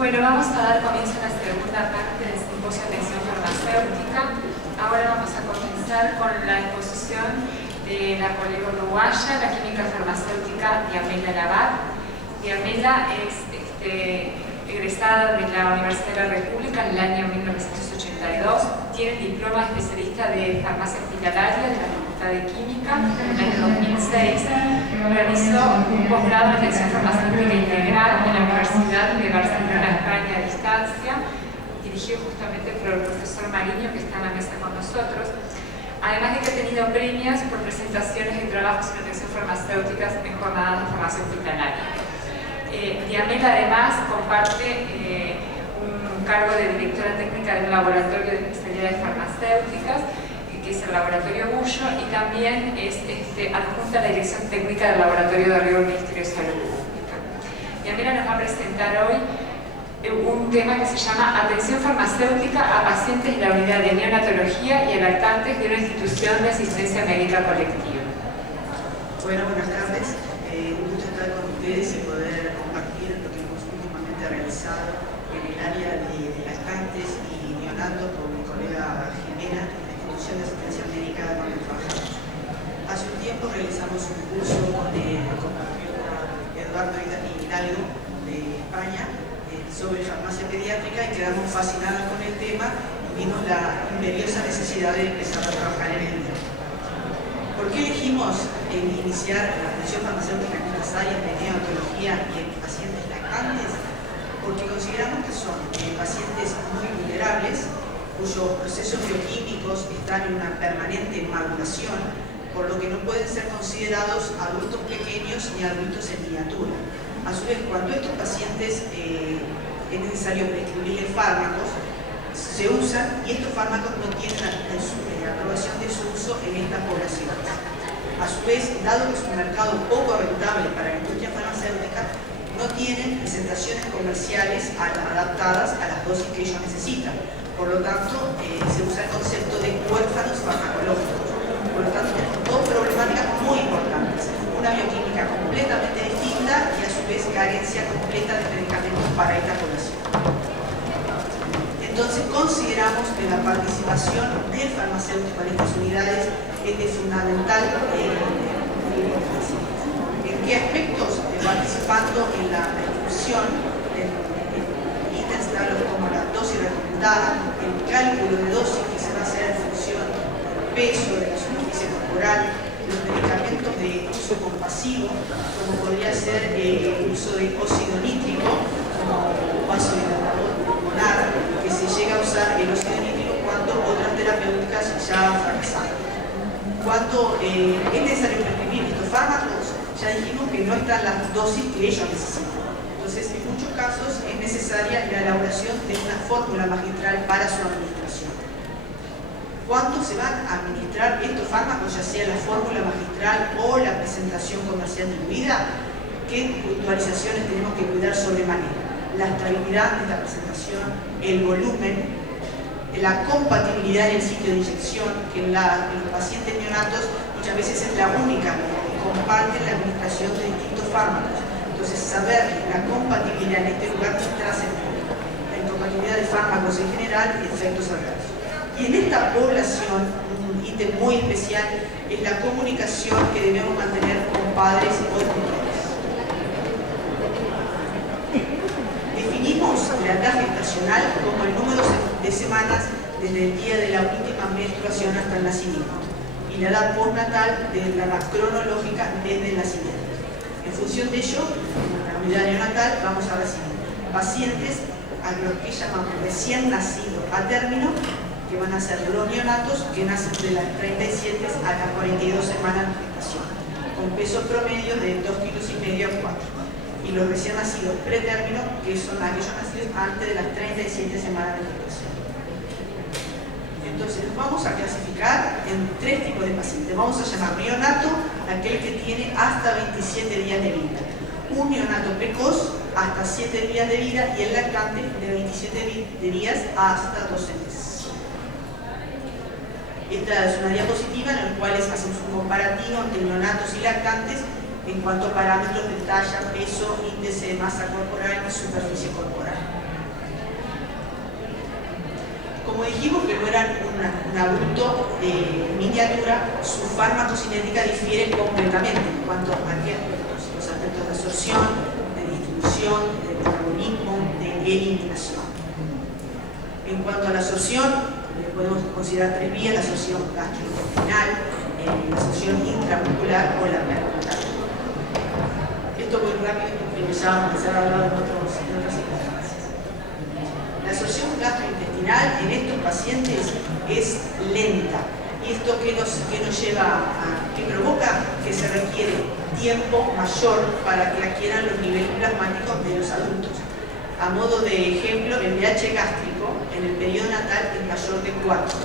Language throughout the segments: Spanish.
Bueno, vamos a dar comienzo a la segunda parte del simposio de atención farmacéutica. Ahora vamos a comenzar con la exposición de la colega uruguaya, la química farmacéutica Diamela Labat. Diamela es egresada de la Universidad de la República en el año 1982. Tiene el diploma especialista de farmacia hospitalaria de la Facultad de Química en el año 2006. Realizó un posgrado en acción farmacéutica integral en la Universidad de Barcelona, España, a distancia, dirigido justamente por el profesor Mariño, que está en la mesa con nosotros. Además de que ha tenido premios por presentaciones de trabajos en atención farmacéuticas en jornadas de farmacia hospitalaria. Diamela además comparte un cargo de directora técnica de un laboratorio de especialidades farmacéuticas, que es el Laboratorio Bullo, y también es adjunta a la dirección técnica del Laboratorio de Riego del Ministerio de Salud Pública. Diamela nos va a presentar hoy un tema que se llama Atención farmacéutica a pacientes de la unidad de neonatología y a lactantes de una institución de asistencia médica colectiva. Bueno, buenas tardes. Un gusto estar con ustedes y poder compartir lo que hemos últimamente realizado en el área de lactantes y neonatos con mi colega Jimena, de la institución de asistencia médica donde trabajamos. Hace un tiempo realizamos un curso con el compatriota Eduardo Hidalgo de España sobre farmacia pediátrica y quedamos fascinados con el tema y vimos la imperiosa necesidad de empezar a trabajar en el tema. ¿Por qué elegimos iniciar la atención farmacéutica en estas áreas de neonatología y en pacientes lactantes? Porque consideramos que son pacientes muy vulnerables, cuyos procesos bioquímicos están en una permanente maduración, por lo que no pueden ser considerados adultos pequeños ni adultos en miniatura. A su vez, cuando estos pacientes es necesario prescribirles fármacos, se usan y estos fármacos no tienen la aprobación de su uso en estas poblaciones. A su vez, dado que es un mercado poco rentable para la industria farmacéutica, no tienen presentaciones comerciales adaptadas a las dosis que ellos necesitan. Por lo tanto, se usa el concepto de huérfanos farmacológicos. Por lo tanto, tenemos dos problemáticas muy importantes. Una bioquímica completamente distinta y a su vez carencia completa de medicamentos para esta población. Entonces consideramos que la participación del farmacéutico en estas unidades es de fundamental importancia. ¿En qué aspectos? Participando en la distribución de ítems tales como la dosis recomendada, el cálculo de dosis que se va a hacer en función del peso, de la superficie corporal, los medicamentos de uso compasivo, como podría ser el uso de óxido nítrico, como vasodilatador pulmonar, que se llega a usar el óxido nítrico cuando otras terapéuticas ya han fracasado. Cuando es necesario prescribir estos fármacos, ya dijimos que no están las dosis que ellos necesitan. Entonces, en muchos casos es necesaria la elaboración de una fórmula magistral para su administración. ¿Cuándo se van a administrar estos fármacos, ya sea la fórmula magistral o la presentación comercial diluida? ¿Qué puntualizaciones tenemos que cuidar sobremanera? La estabilidad de la presentación, el volumen, la compatibilidad en el sitio de inyección, que en los pacientes neonatos muchas veces es la única que comparten la administración de distintos fármacos. Entonces, saber la compatibilidad en este lugar es trascendente. La incompatibilidad de fármacos en general y efectos adversos. Y en esta población, un ítem muy especial es la comunicación que debemos mantener con padres o tutores. Definimos la edad gestacional como el número de semanas desde el día de la última menstruación hasta el nacimiento y la edad postnatal desde la edad cronológica desde el nacimiento. En función de ello, en la unidad neonatal vamos a recibir pacientes a los que llamamos recién nacidos a término, que van a ser los neonatos que nacen de las 37 a las 42 semanas de gestación, con peso promedio de 2,5 kilos a 4. Y los recién nacidos pretérmino, que son aquellos nacidos antes de las 37 semanas de gestación. Entonces, vamos a clasificar en tres tipos de pacientes. Vamos a llamar neonato aquel que tiene hasta 27 días de vida. Un neonato precoz hasta 7 días de vida y el lactante de 27 días hasta 12 meses. Esta es una diapositiva en la cual hacemos un comparativo entre neonatos y lactantes en cuanto a parámetros de talla, peso, índice de masa corporal y superficie corporal. Como dijimos que no eran un adulto de miniatura, su farmacocinética difiere completamente en cuanto a qué aspectos: los aspectos de absorción, de distribución, de metabolismo, de eliminación. En cuanto a la absorción, podemos considerar tres vías: la absorción gastrointestinal, la absorción intramuscular o la percutánea. Esto muy rápido porque ya se ha hablado en otras circunstancias. La absorción gastrointestinal en estos pacientes es lenta, y esto que provoca que se requiere tiempo mayor para que adquieran los niveles plasmáticos de los adultos. A modo de ejemplo, el pH gástrico en el periodo natal es mayor de 4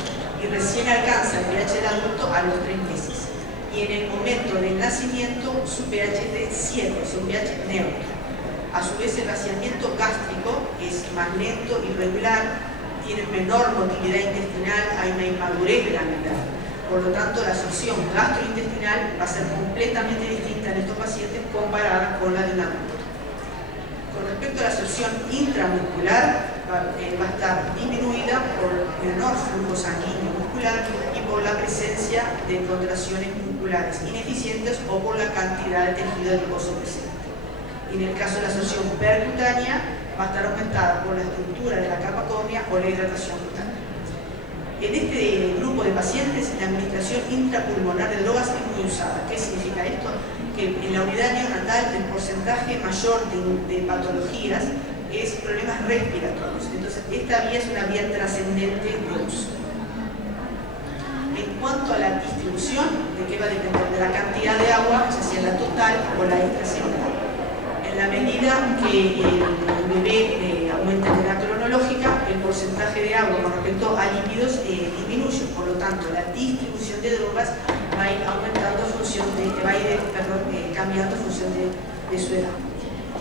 y recién alcanza el pH del adulto a los 3 meses. Y en el momento del nacimiento su pH es de 7, es un pH neutro. A su vez, el vaciamiento gástrico es más lento, irregular, tiene menor motilidad intestinal, hay una inmadurez de la membrana. Por lo tanto, la absorción gastrointestinal va a ser completamente distinta en estos pacientes comparada con la de un adulto. Con respecto a la absorción intramuscular, va a estar disminuida por menor flujo sanguíneo muscular y por la presencia de contracciones musculares ineficientes o por la cantidad de tejido adiposo presente. Y en el caso de la absorción percutánea, va a estar aumentada por la estructura de la capa córnea o la hidratación cutánea. En este grupo de pacientes, la administración intrapulmonar de drogas es muy usada. ¿Qué significa esto? Que en la unidad neonatal el porcentaje mayor de patologías es problemas respiratorios. Entonces, esta vía es una vía trascendente de uso. En cuanto a la distribución, ¿de qué va a depender? De la cantidad de agua, ya sea la total o la extracelular. En la medida que el bebé aumenta en edad cronológica, el porcentaje de agua con respecto a lípidos disminuye. Por lo tanto, la distribución de drogas va a ir aumentando en función cambiando en función de su edad.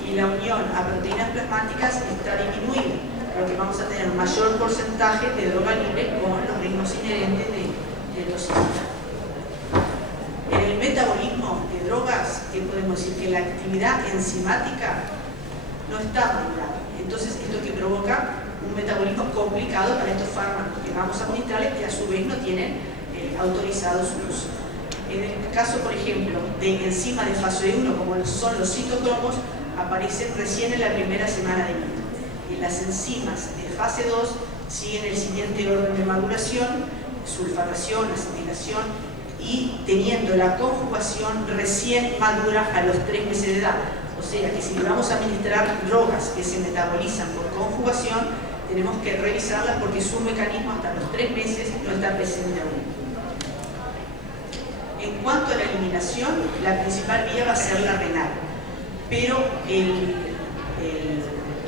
Y la unión a proteínas plasmáticas está disminuida, por lo que vamos a tener un mayor porcentaje de droga libre con los ritmos inherentes de toxicidad. En el metabolismo de drogas, ¿qué podemos decir? Que la actividad enzimática no está regulada. Entonces, esto que provoca un metabolismo complicado para estos fármacos que vamos a administrarles, que a su vez no tienen autorizado su uso. En el caso, por ejemplo, de enzimas de fase 1, como son los citocromos, aparecen recién en la primera semana de vida. Y las enzimas de fase 2 siguen el siguiente orden de maduración: sulfatación, acetilación, y teniendo la conjugación recién madura a los 3 meses de edad. O sea que si vamos a administrar drogas que se metabolizan por conjugación, tenemos que revisarlas porque su mecanismo hasta los 3 meses no está presente aún. En cuanto a la eliminación, la principal vía va a ser la renal, pero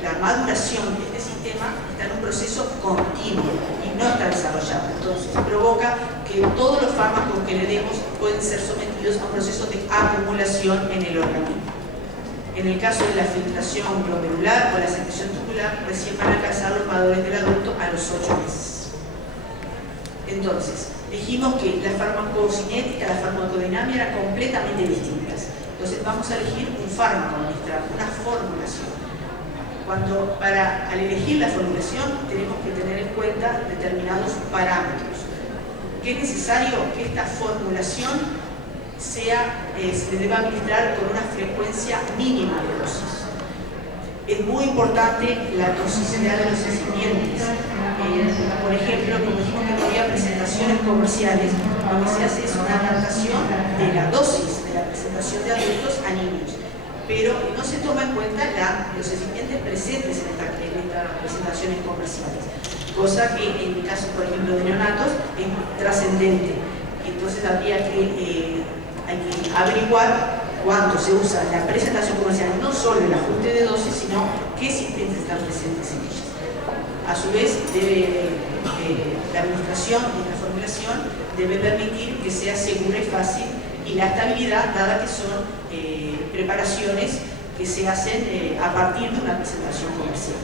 la maduración de este sistema está en un proceso continuo y no está desarrollado. Entonces, provoca que todos los fármacos que le demos pueden ser sometidos a un proceso de acumulación en el organismo. En el caso de la filtración glomerular o la secreción tubular, recién van a alcanzar los valores del adulto a los 8 meses. Entonces, dijimos que la farmacocinética, la farmacodinámica eran completamente distintas. Entonces, vamos a elegir un fármaco a administrar, una formulación. Al elegir la formulación, tenemos que tener en cuenta determinados parámetros. Que es necesario que esta formulación se le deba administrar con una frecuencia mínima de dosis. Es muy importante la toxicidad de los recipientes. Por ejemplo, como dijimos que no había presentaciones comerciales, lo que se hace es una adaptación de la dosis de la presentación de adultos a niños, pero no se toma en cuenta los recipientes presentes en estas presentaciones comerciales, cosa que en el caso, por ejemplo, de neonatos es trascendente. Entonces habría que averiguar cuando se usa la presentación comercial, no solo el ajuste de dosis, sino qué recipientes están presentes en ellas. A su vez, la administración y la formulación debe permitir que sea segura y fácil, y la estabilidad, dada que son preparaciones que se hacen a partir de una presentación comercial.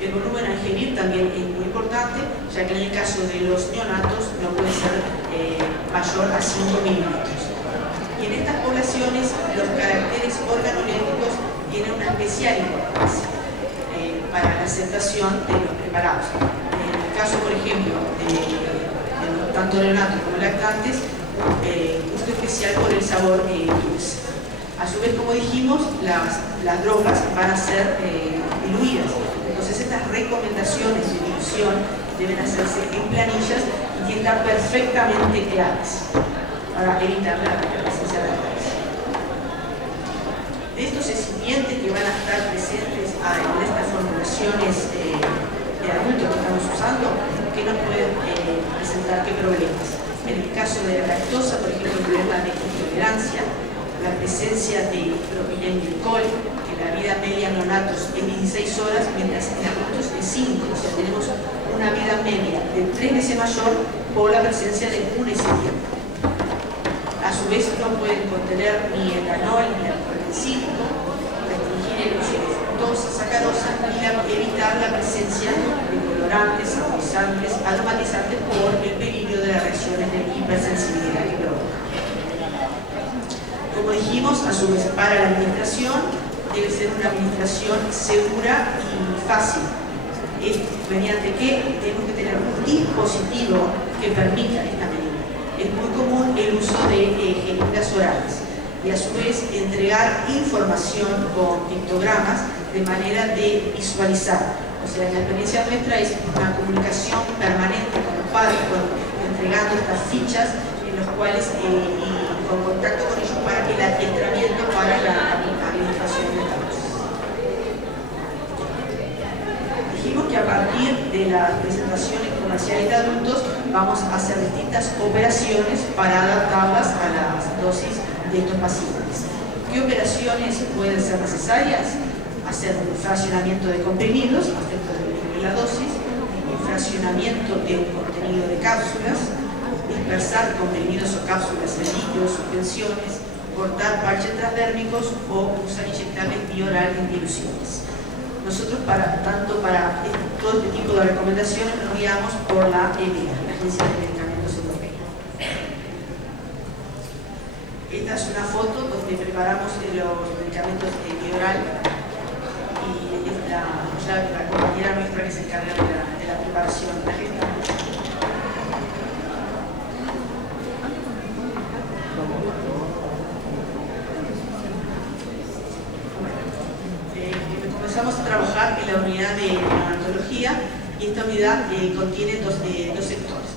El volumen a ingerir también es muy importante, ya que en el caso de los neonatos no puede ser mayor a 5 mililitros. Y en estas poblaciones los caracteres organoléctricos tienen una especial importancia para la aceptación de los preparados. En el caso, por ejemplo, de tanto neonatos como lactantes, gusto especial por el sabor dulce. A su vez, como dijimos, las drogas van a ser diluidas. Entonces, estas recomendaciones de dilución deben hacerse en planillas y que están perfectamente claras para evitar la presencia de alcoholes. De estos excipientes que van a estar presentes en estas formulaciones de adultos que estamos usando, ¿qué nos pueden presentar? ¿Qué problemas? En el caso de la lactosa, por ejemplo, el problema de intolerancia, la presencia de propilenglicol, que la vida media en neonatos es 16 horas, mientras en adultos es 5, o sea, tenemos una vida media de 3 veces mayor por la presencia de un excipiente. A su vez, no pueden contener ni etanol ni alcohol encíclico, restringir el uso de fructosa, sacarosa y evitar la presencia de colorantes, saborizantes, aromatizantes por el peligro de las reacciones de hipersensibilidad que provoca. Como dijimos, a su vez, para la administración debe ser una administración segura y fácil. Mediante que tenemos que tener un dispositivo que permita esta medida. Es muy común el uso de jeringas orales y a su vez entregar información con pictogramas de manera de visualizar. O sea, la experiencia nuestra es una comunicación permanente con los padres, entregando estas fichas en los cuales y con contacto con ellos para el adiestramiento para la administración de esta dosis. Dijimos que a partir de las presentaciones comerciales de adultos vamos a hacer distintas operaciones para adaptarlas a las dosis de estos pacientes. ¿Qué operaciones pueden ser necesarias? Hacer un fraccionamiento de comprimidos, afecto de la dosis, un fraccionamiento de un contenido de cápsulas, dispersar comprimidos o cápsulas en líquidos, suspensiones, cortar parches transdérmicos o usar inyectables bioral en diluciones. Nosotros, tanto para todo este tipo de recomendaciones, nos guiamos por la EMEA, la Agencia de Medicamentos Europea. Esta es una foto donde preparamos los medicamentos bioral y es la compañera nuestra que se encarga de la preparación de la agenda. Comenzamos a trabajar en la unidad de neonatología y esta unidad contiene dos sectores,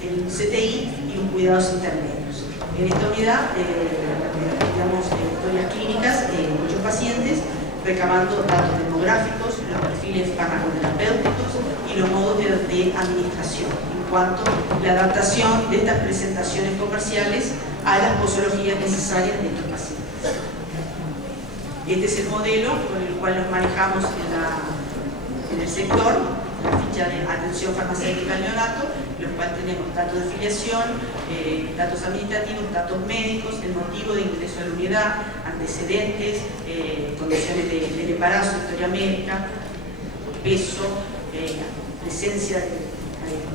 el CTI y un cuidados intermedios. En esta unidad digamos historias clínicas de muchos pacientes, recabando datos demográficos, los perfiles farmacoterapéuticos y los modos de administración en cuanto a la adaptación de estas presentaciones comerciales a las posologías necesarias de estos pacientes. Este es el modelo con el cual nos manejamos en el sector, la ficha de atención farmacéutica al neonato, en el cual tenemos datos de filiación, datos administrativos, datos médicos, el motivo de ingreso a la unidad, antecedentes, condiciones del embarazo, historia médica, peso, presencia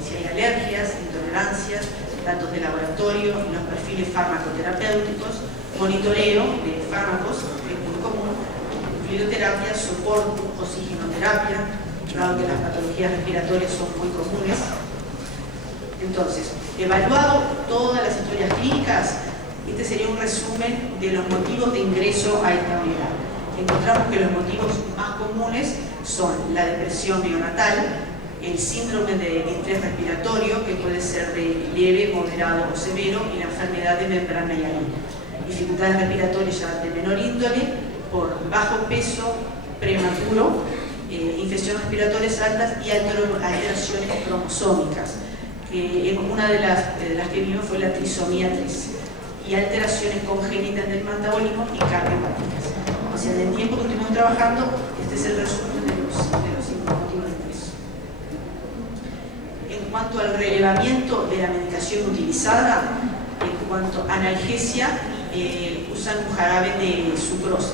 si hay alergias, intolerancias, datos de laboratorio, los perfiles farmacoterapéuticos, monitoreo de fármacos, que es muy común, fluidoterapia, soporte, oxigenoterapia, dado que las patologías respiratorias son muy comunes. Entonces, evaluado todas las historias clínicas, este sería un resumen de los motivos de ingreso a esta unidad. Encontramos que los motivos más comunes son la depresión neonatal, el síndrome de distrés respiratorio, que puede ser de leve, moderado o severo, y la enfermedad de membrana hialina. Dificultades respiratorias ya de menor índole, por bajo peso, prematuro, infecciones respiratorias altas y alteraciones cromosómicas. Una de las que vimos fue la trisomía 3, y alteraciones congénitas del metabolismo y cardiopatías. O sea, en el tiempo que estuvimos trabajando, este es el resumen de los 5 motivos de ingreso. En cuanto al relevamiento de la medicación utilizada, en cuanto a analgesia, usan un jarabe de sucrosa.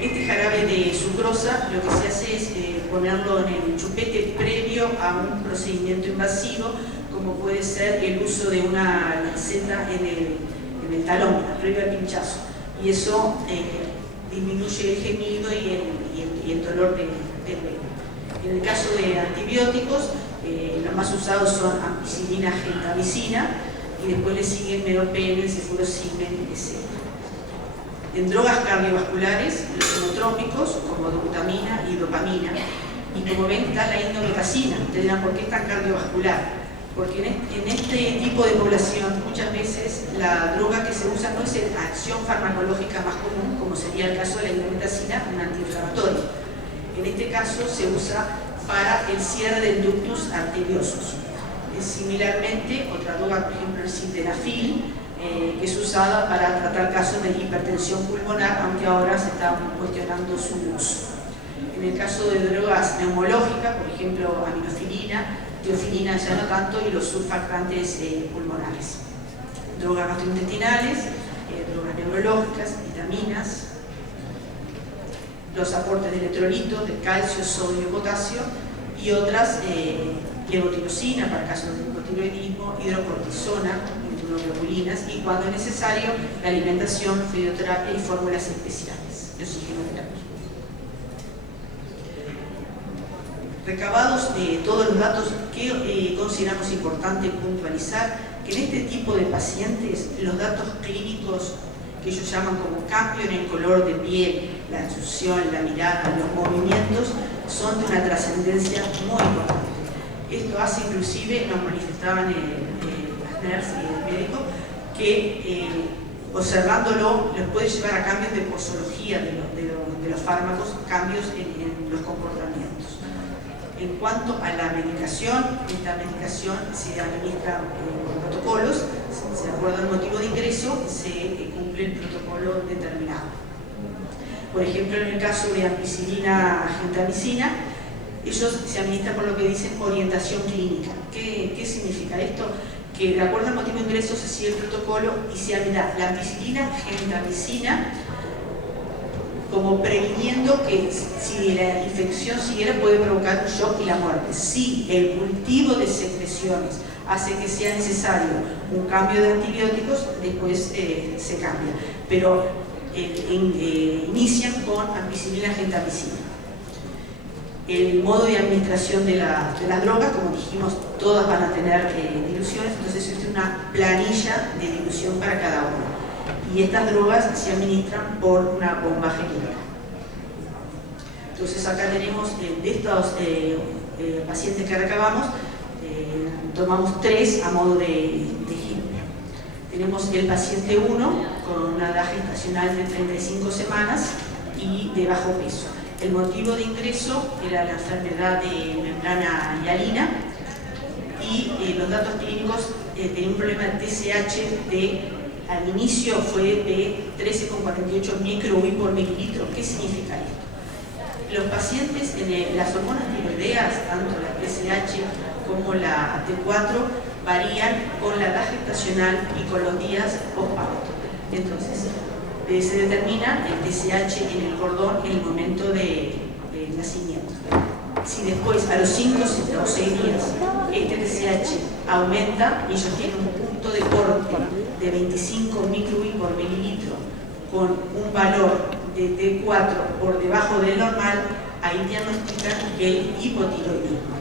Este jarabe de sucrosa lo que se hace es ponerlo en el chupete previo a un procedimiento invasivo, como puede ser el uso de una lanceta en el talón, previo al pinchazo. Y eso disminuye el gemido y el dolor del bebé. En el caso de antibióticos, los más usados son ampicilina, gentamicina, y después le siguen meropenem, cefurozimem, etc. En drogas cardiovasculares, los inotrópicos, como dobutamina y dopamina. Y como ven, está la indometacina. Ustedes dirán, ¿por qué es tan cardiovascular? Porque en este tipo de población muchas veces la droga que se usa no es la acción farmacológica más común, como sería el caso de la indometacina, un antiinflamatorio. En este caso se usa para el cierre del ductus arteriosus. Similarmente, otra droga, por ejemplo, el sildenafil, que es usada para tratar casos de hipertensión pulmonar, aunque ahora se está cuestionando su uso. En el caso de drogas neumológicas, por ejemplo, aminofilina, teofilina ya no tanto, y los surfactantes pulmonares. Drogas gastrointestinales, drogas neurológicas, vitaminas, los aportes de electrolitos, de calcio, sodio, potasio, y otras, levotirosina para casos de hipotiroidismo, hidrocortisona, inmunoglobulinas, y cuando es necesario, la alimentación, fisioterapia y fórmulas especiales, los oxigenoterapia. Recabados todos los datos que consideramos importante puntualizar, que en este tipo de pacientes los datos clínicos que ellos llaman como cambio en el color de piel, la exusión, la mirada, los movimientos, son de una trascendencia muy importante. Esto hace inclusive, nos manifestaban las nurses y el médico, que observándolo les puede llevar a cambios de posología de los fármacos, cambios en los comportamientos. En cuanto a la medicación, esta medicación se administra por protocolos, de acuerdo al motivo de ingreso, se cumple el protocolo determinado. Por ejemplo, en el caso de ampicilina, gentamicina, ellos se administran por lo que dicen orientación clínica. ¿Qué significa esto? Que de acuerdo al motivo de ingreso se sigue el protocolo y se administra la ampicilina, gentamicina, como previniendo que si la infección siguiera puede provocar un shock y la muerte. Si el cultivo de secreciones hace que sea necesario un cambio de antibióticos, después se cambia. Pero inician con ampicilina, gentamicina. El modo de administración de las drogas, como dijimos, todas van a tener diluciones, entonces es una planilla de dilución para cada una. Y estas drogas se administran por una bomba genérica. Entonces acá tenemos de estos pacientes que recabamos, tomamos 3 a modo de ejemplo. Tenemos el paciente 1 con una edad gestacional de 35 semanas y de bajo peso. El motivo de ingreso era la enfermedad de membrana hialina y los datos clínicos tenían un problema de TSH al inicio fue de 13,48 microUI por mililitro. ¿Qué significa esto? Los pacientes en las hormonas tiroideas, tanto la TSH como la T4, varían con la edad gestacional y con los días postparto. Entonces, se determina el TSH en el cordón en el momento de nacimiento. Si después, a los 5 o 6 días, este TSH aumenta y ellos tienen un punto de corte de 25 microUI por mililitro con un valor de T4 por debajo del normal, ahí diagnostican el hipotiroidismo.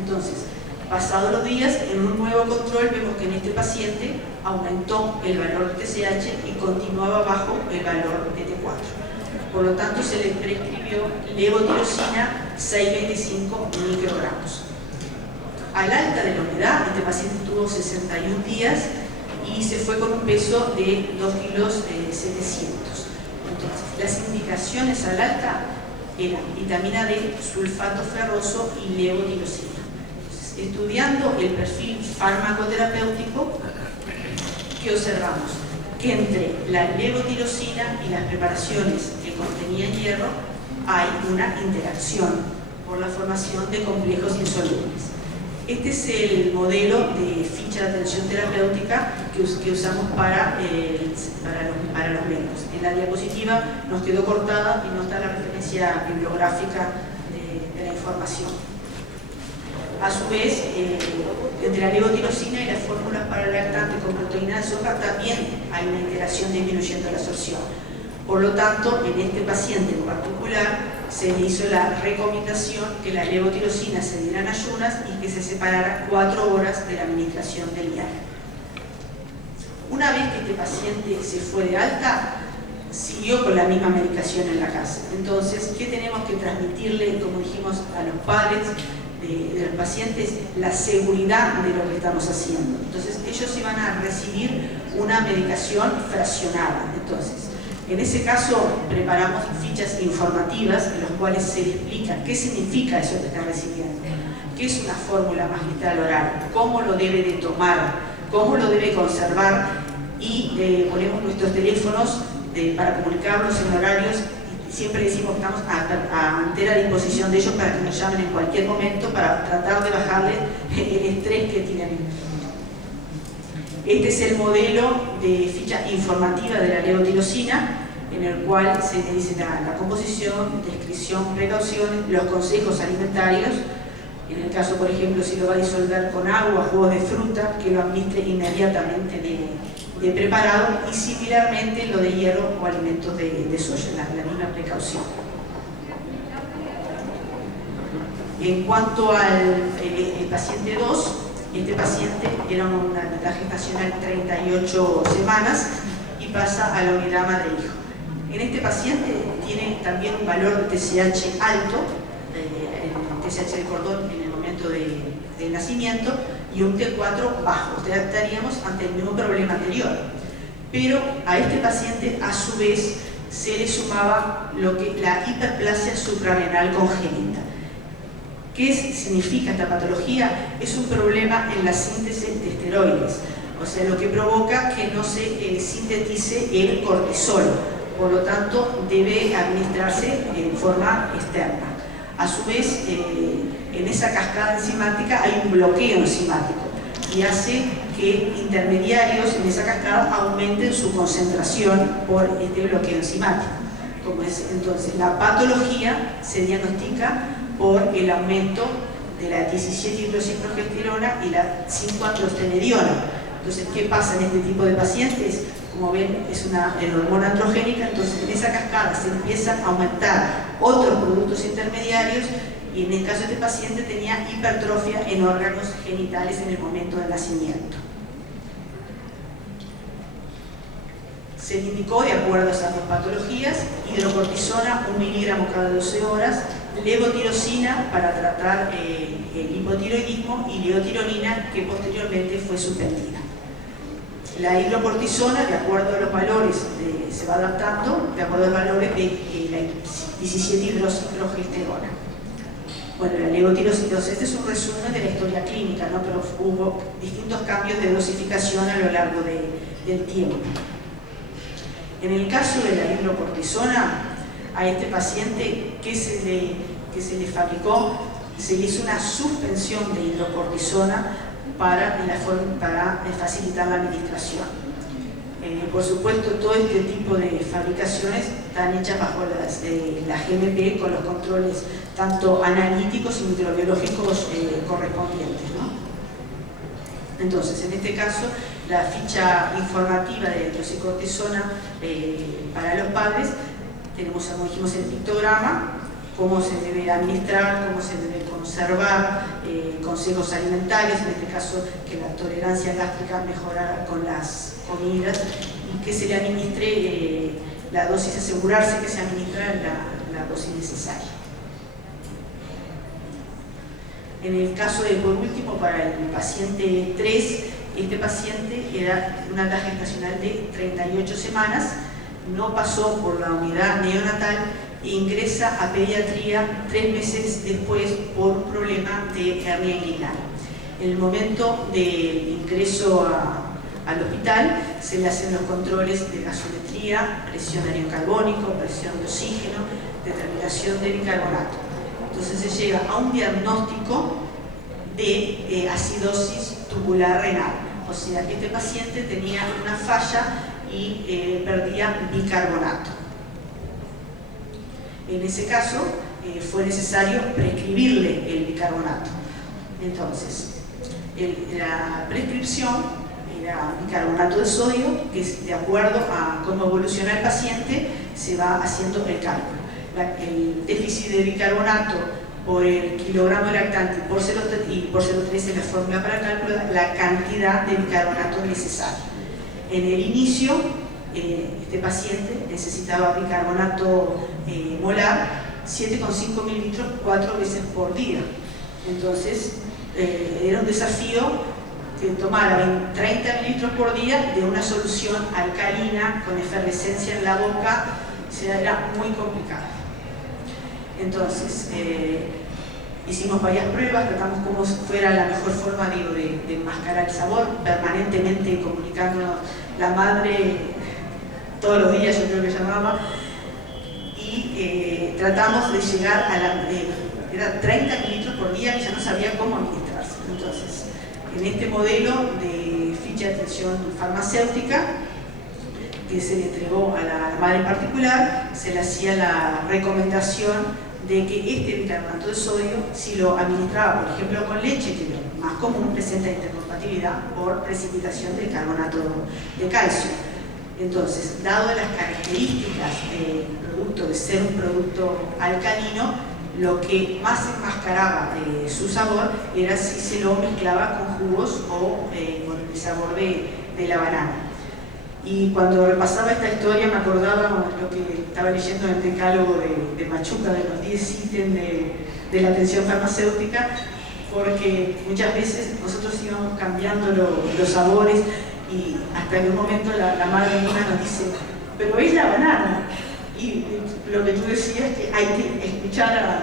Entonces, pasados los días, en un nuevo control vemos que en este paciente aumentó el valor de TSH y continuaba bajo el valor de T4. Por lo tanto, se le prescribió levotirosina 625 microgramos. Al alta de la unidad, este paciente tuvo 61 días y se fue con un peso de 2,7 kilos. Entonces, las indicaciones al alta eran vitamina D, sulfato ferroso y levotirosina. Estudiando el perfil farmacoterapéutico, ¿qué observamos? Que entre la levotirosina y las preparaciones que contenían hierro hay una interacción por la formación de complejos insolubles. Este es el modelo de ficha de atención terapéutica que usamos para los médicos. En la diapositiva nos quedó cortada y no está la referencia bibliográfica de la información. A su vez, entre la levotirosina y las fórmulas para lactantes con proteína de soja también hay una interacción disminuyendo la absorción. Por lo tanto, en este paciente en particular se le hizo la recomendación que la levotirosina se diera en ayunas y que se separara 4 horas de la administración del diario. Una vez que este paciente se fue de alta, siguió con la misma medicación en la casa. Entonces, ¿qué tenemos que transmitirle, como dijimos, a los padres de los pacientes? La seguridad de lo que estamos haciendo. Entonces, ellos iban a recibir una medicación fraccionada. Entonces, en ese caso, preparamos fichas informativas en las cuales se le explica qué significa eso que está recibiendo, qué es una fórmula magistral oral, cómo lo debe de tomar, cómo lo debe conservar, y ponemos nuestros teléfonos para comunicarnos en horarios, y siempre decimos que estamos a entera disposición de ellos para que nos llamen en cualquier momento para tratar de bajarles el estrés que tienen. Este es el modelo de ficha informativa de la levotirosina, en el cual se le dice la composición, descripción, precauciones, los consejos alimentarios. En el caso, por ejemplo, si lo va a disolver con agua, jugos de fruta, que lo administre inmediatamente de preparado, y similarmente lo de hierro o alimentos de soya, la misma precaución. En cuanto al paciente 2, este paciente era una edad gestacional 38 semanas y pasa a la unidad madre-hijo. En este paciente tiene también un valor de TSH alto, el TSH del cordón en el momento del nacimiento, y un T4 bajo. Estaríamos ante el mismo problema anterior. Pero a este paciente, a su vez, se le sumaba la hiperplasia suprarrenal congénita. ¿Qué significa esta patología? Es un problema en la síntesis de esteroides, o sea, lo que provoca que no se sintetice el cortisol, por lo tanto debe administrarse en forma externa. A su vez, en esa cascada enzimática hay un bloqueo enzimático y hace que intermediarios en esa cascada aumenten su concentración por este bloqueo enzimático. Entonces, la patología se diagnostica por el aumento de la 17-hidroxiprogesterona y la 5-androstenediona. Entonces, ¿qué pasa en este tipo de pacientes? Como ven, es una hormona androgénica, entonces en esa cascada se empiezan a aumentar otros productos intermediarios, y en el caso de este paciente tenía hipertrofia en órganos genitales en el momento del nacimiento. Se le indicó, de acuerdo a esas dos patologías, hidrocortisona 1 miligramo cada 12 horas, levotirosina para tratar el hipotiroidismo y levotironina, que posteriormente fue suspendida. La hidrocortisona, de acuerdo a los valores, se va adaptando de acuerdo a los valores de la 17-hidroxiprogesterona. Bueno, la levotirosina, este es un resumen de la historia clínica, ¿no? Pero hubo distintos cambios de dosificación a lo largo del tiempo. En el caso de la hidrocortisona, a este paciente que se le fabricó, se le hizo una suspensión de hidrocortisona para facilitar la administración. Por supuesto, todo este tipo de fabricaciones están hechas bajo la GMP, con los controles tanto analíticos y microbiológicos correspondientes, ¿no? Entonces, en este caso, la ficha informativa de hidroxicortisona para los padres, tenemos, como dijimos, el pictograma, cómo se debe administrar, cómo se debe conservar, consejos alimentarios, en este caso que la tolerancia gástrica mejorara con las comidas, y que se le administre la dosis, asegurarse que se administra la dosis necesaria. En el caso de, por último, para el paciente 3, este paciente era una edad gestacional de 38 semanas, no pasó por la unidad neonatal, ingresa a pediatría 3 meses después por un problema de hernia inguinal. En el momento del ingreso al hospital se le hacen los controles de gasometría, presión de ácido carbónico, presión de oxígeno, determinación de bicarbonato. Entonces se llega a un diagnóstico de acidosis tubular renal, o sea que este paciente tenía una falla y perdía bicarbonato. En ese caso fue necesario prescribirle el bicarbonato. Entonces, la prescripción era bicarbonato de sodio, que es de acuerdo a cómo evoluciona el paciente, se va haciendo el cálculo. El déficit de bicarbonato por el kilogramo de lactante y por 0,3 es la fórmula para calcular la cantidad de bicarbonato necesaria. En el inicio, este paciente necesitaba bicarbonato molar 7,5 mililitros 4 veces por día. Entonces, era un desafío que tomara 30 mililitros por día de una solución alcalina con efervescencia en la boca, era muy complicado. Entonces, hicimos varias pruebas, tratamos cómo fuera la mejor forma de enmascarar el sabor, permanentemente comunicándonos la madre todos los días, yo creo que llamaba, y tratamos de llegar a era 30 mililitros por día y ya no sabía cómo administrarse. Entonces, en este modelo de ficha de atención farmacéutica que se le entregó a la madre en particular, se le hacía la recomendación de que este bicarbonato de sodio, si lo administraba, por ejemplo, con leche, que lo más común, presenta intercompatibilidad por precipitación del carbonato de calcio. Entonces, dado las características del producto de ser un producto alcalino, lo que más enmascaraba su sabor era si se lo mezclaba con jugos o con el sabor de la banana. Y cuando repasaba esta historia me acordaba lo que estaba leyendo en el decálogo de Machuca, de los 10 ítems de la atención farmacéutica, porque muchas veces nosotros íbamos cambiando los sabores y hasta en un momento la madre misma nos dice, pero es la banana. Y lo que tú decías es que hay que escuchar a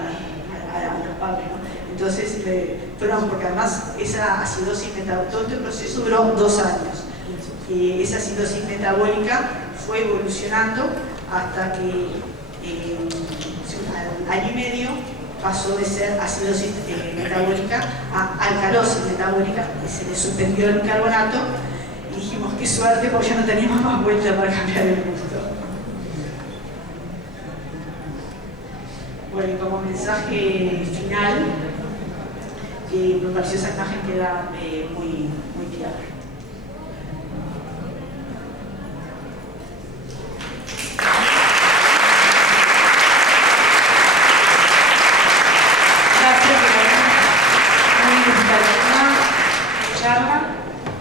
los padres, ¿no? Entonces, porque además esa acidosis metabólica, todo este proceso duró 2 años. Y esa acidosis metabólica fue evolucionando hasta que al año y medio pasó de ser acidosis metabólica a alcalosis metabólica, y se le suspendió el bicarbonato y dijimos, qué suerte, porque ya no teníamos más vuelta para cambiar el gusto. Bueno, y como mensaje final, me pareció esa imagen queda muy clara.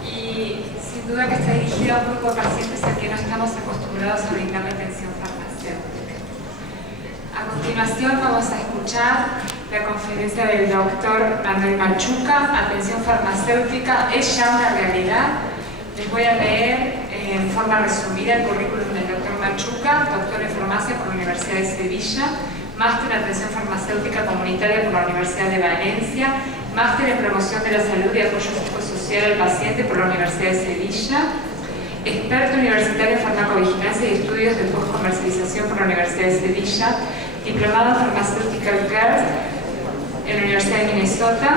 Y sin duda que está dirigida a un grupo de pacientes a que no estamos acostumbrados a brindarle atención farmacéutica. A continuación vamos a escuchar la conferencia del doctor Manuel Machuca, atención farmacéutica, es ya una realidad. Les voy a leer en forma resumida el currículum del doctor Machuca, doctor en farmacia por la Universidad de Sevilla, máster en atención farmacéutica comunitaria por la Universidad de Valencia, máster en promoción de la salud y apoyo psicosocial al paciente por la Universidad de Sevilla, experto universitario en farmacovigilancia y estudios de postcomercialización por la Universidad de Sevilla, diplomado en Pharmaceutical Care en la Universidad de Minnesota,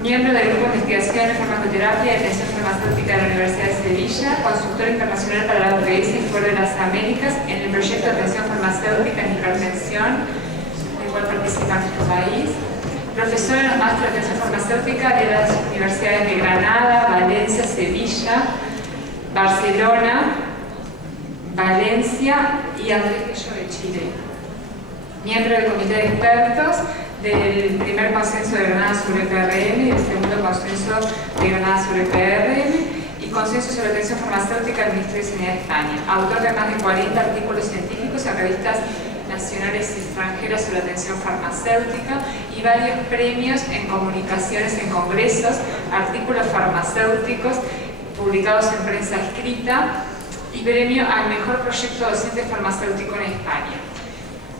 miembro del Grupo de Investigación en Farmacoterapia y Atención Farmacéutica de la Universidad de Sevilla, consultor internacional para la OPS y Foro de las Américas en el proyecto de atención farmacéutica en hipertensión, del cual participa nuestro país. Profesor en los másteres de atención farmacéutica de las universidades de Granada, Valencia, Sevilla, Barcelona, Valencia y Andrés Bello de Chile. Miembro del comité de expertos del primer consenso de Granada sobre PRM y del segundo consenso de Granada sobre PRM y consenso sobre atención farmacéutica del Ministerio de Sanidad de España. Autor de más de 40 artículos científicos en revistas nacionales y extranjeras sobre atención farmacéutica y varios premios en comunicaciones en congresos, artículos farmacéuticos publicados en prensa escrita y premio al mejor proyecto docente farmacéutico en España.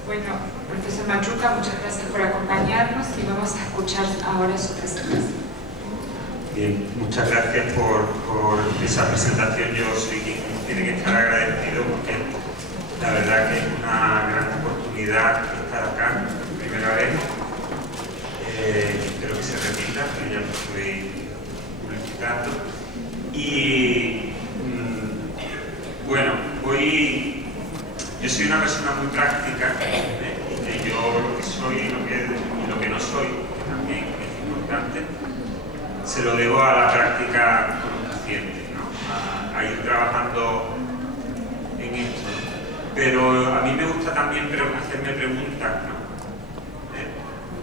Bueno, profesor Machuca, muchas gracias por acompañarnos y vamos a escuchar ahora su presentación. Bien, muchas gracias por esa presentación. Yo soy quien tiene que estar agradecido porque la verdad que es una gran oportunidad estar acá, primera vez. Espero que se repita, pero ya lo estoy publicitando. Y bueno, yo soy una persona muy práctica, y yo lo que soy y lo que no soy, que también es importante, se lo debo a la práctica con los pacientes, ¿no? A ir trabajando en esto. pero a mí me gusta también hacerme preguntas, ¿no?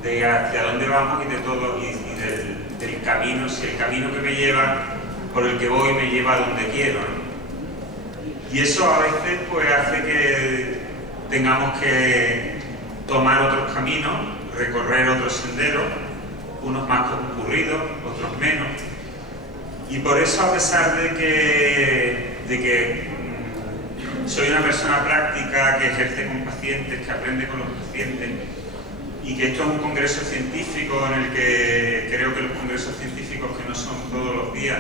De hacia dónde vamos y de todo, y del camino, si el camino que me lleva, por el que voy, me lleva a donde quiero, ¿no? Y eso a veces pues hace que tengamos que tomar otros caminos, recorrer otros senderos, unos más concurridos, otros menos. Y por eso, a pesar de que soy una persona práctica, que ejerce con pacientes, que aprende con los pacientes, y que esto es un congreso científico en el que creo que los congresos científicos, que no son todos los días,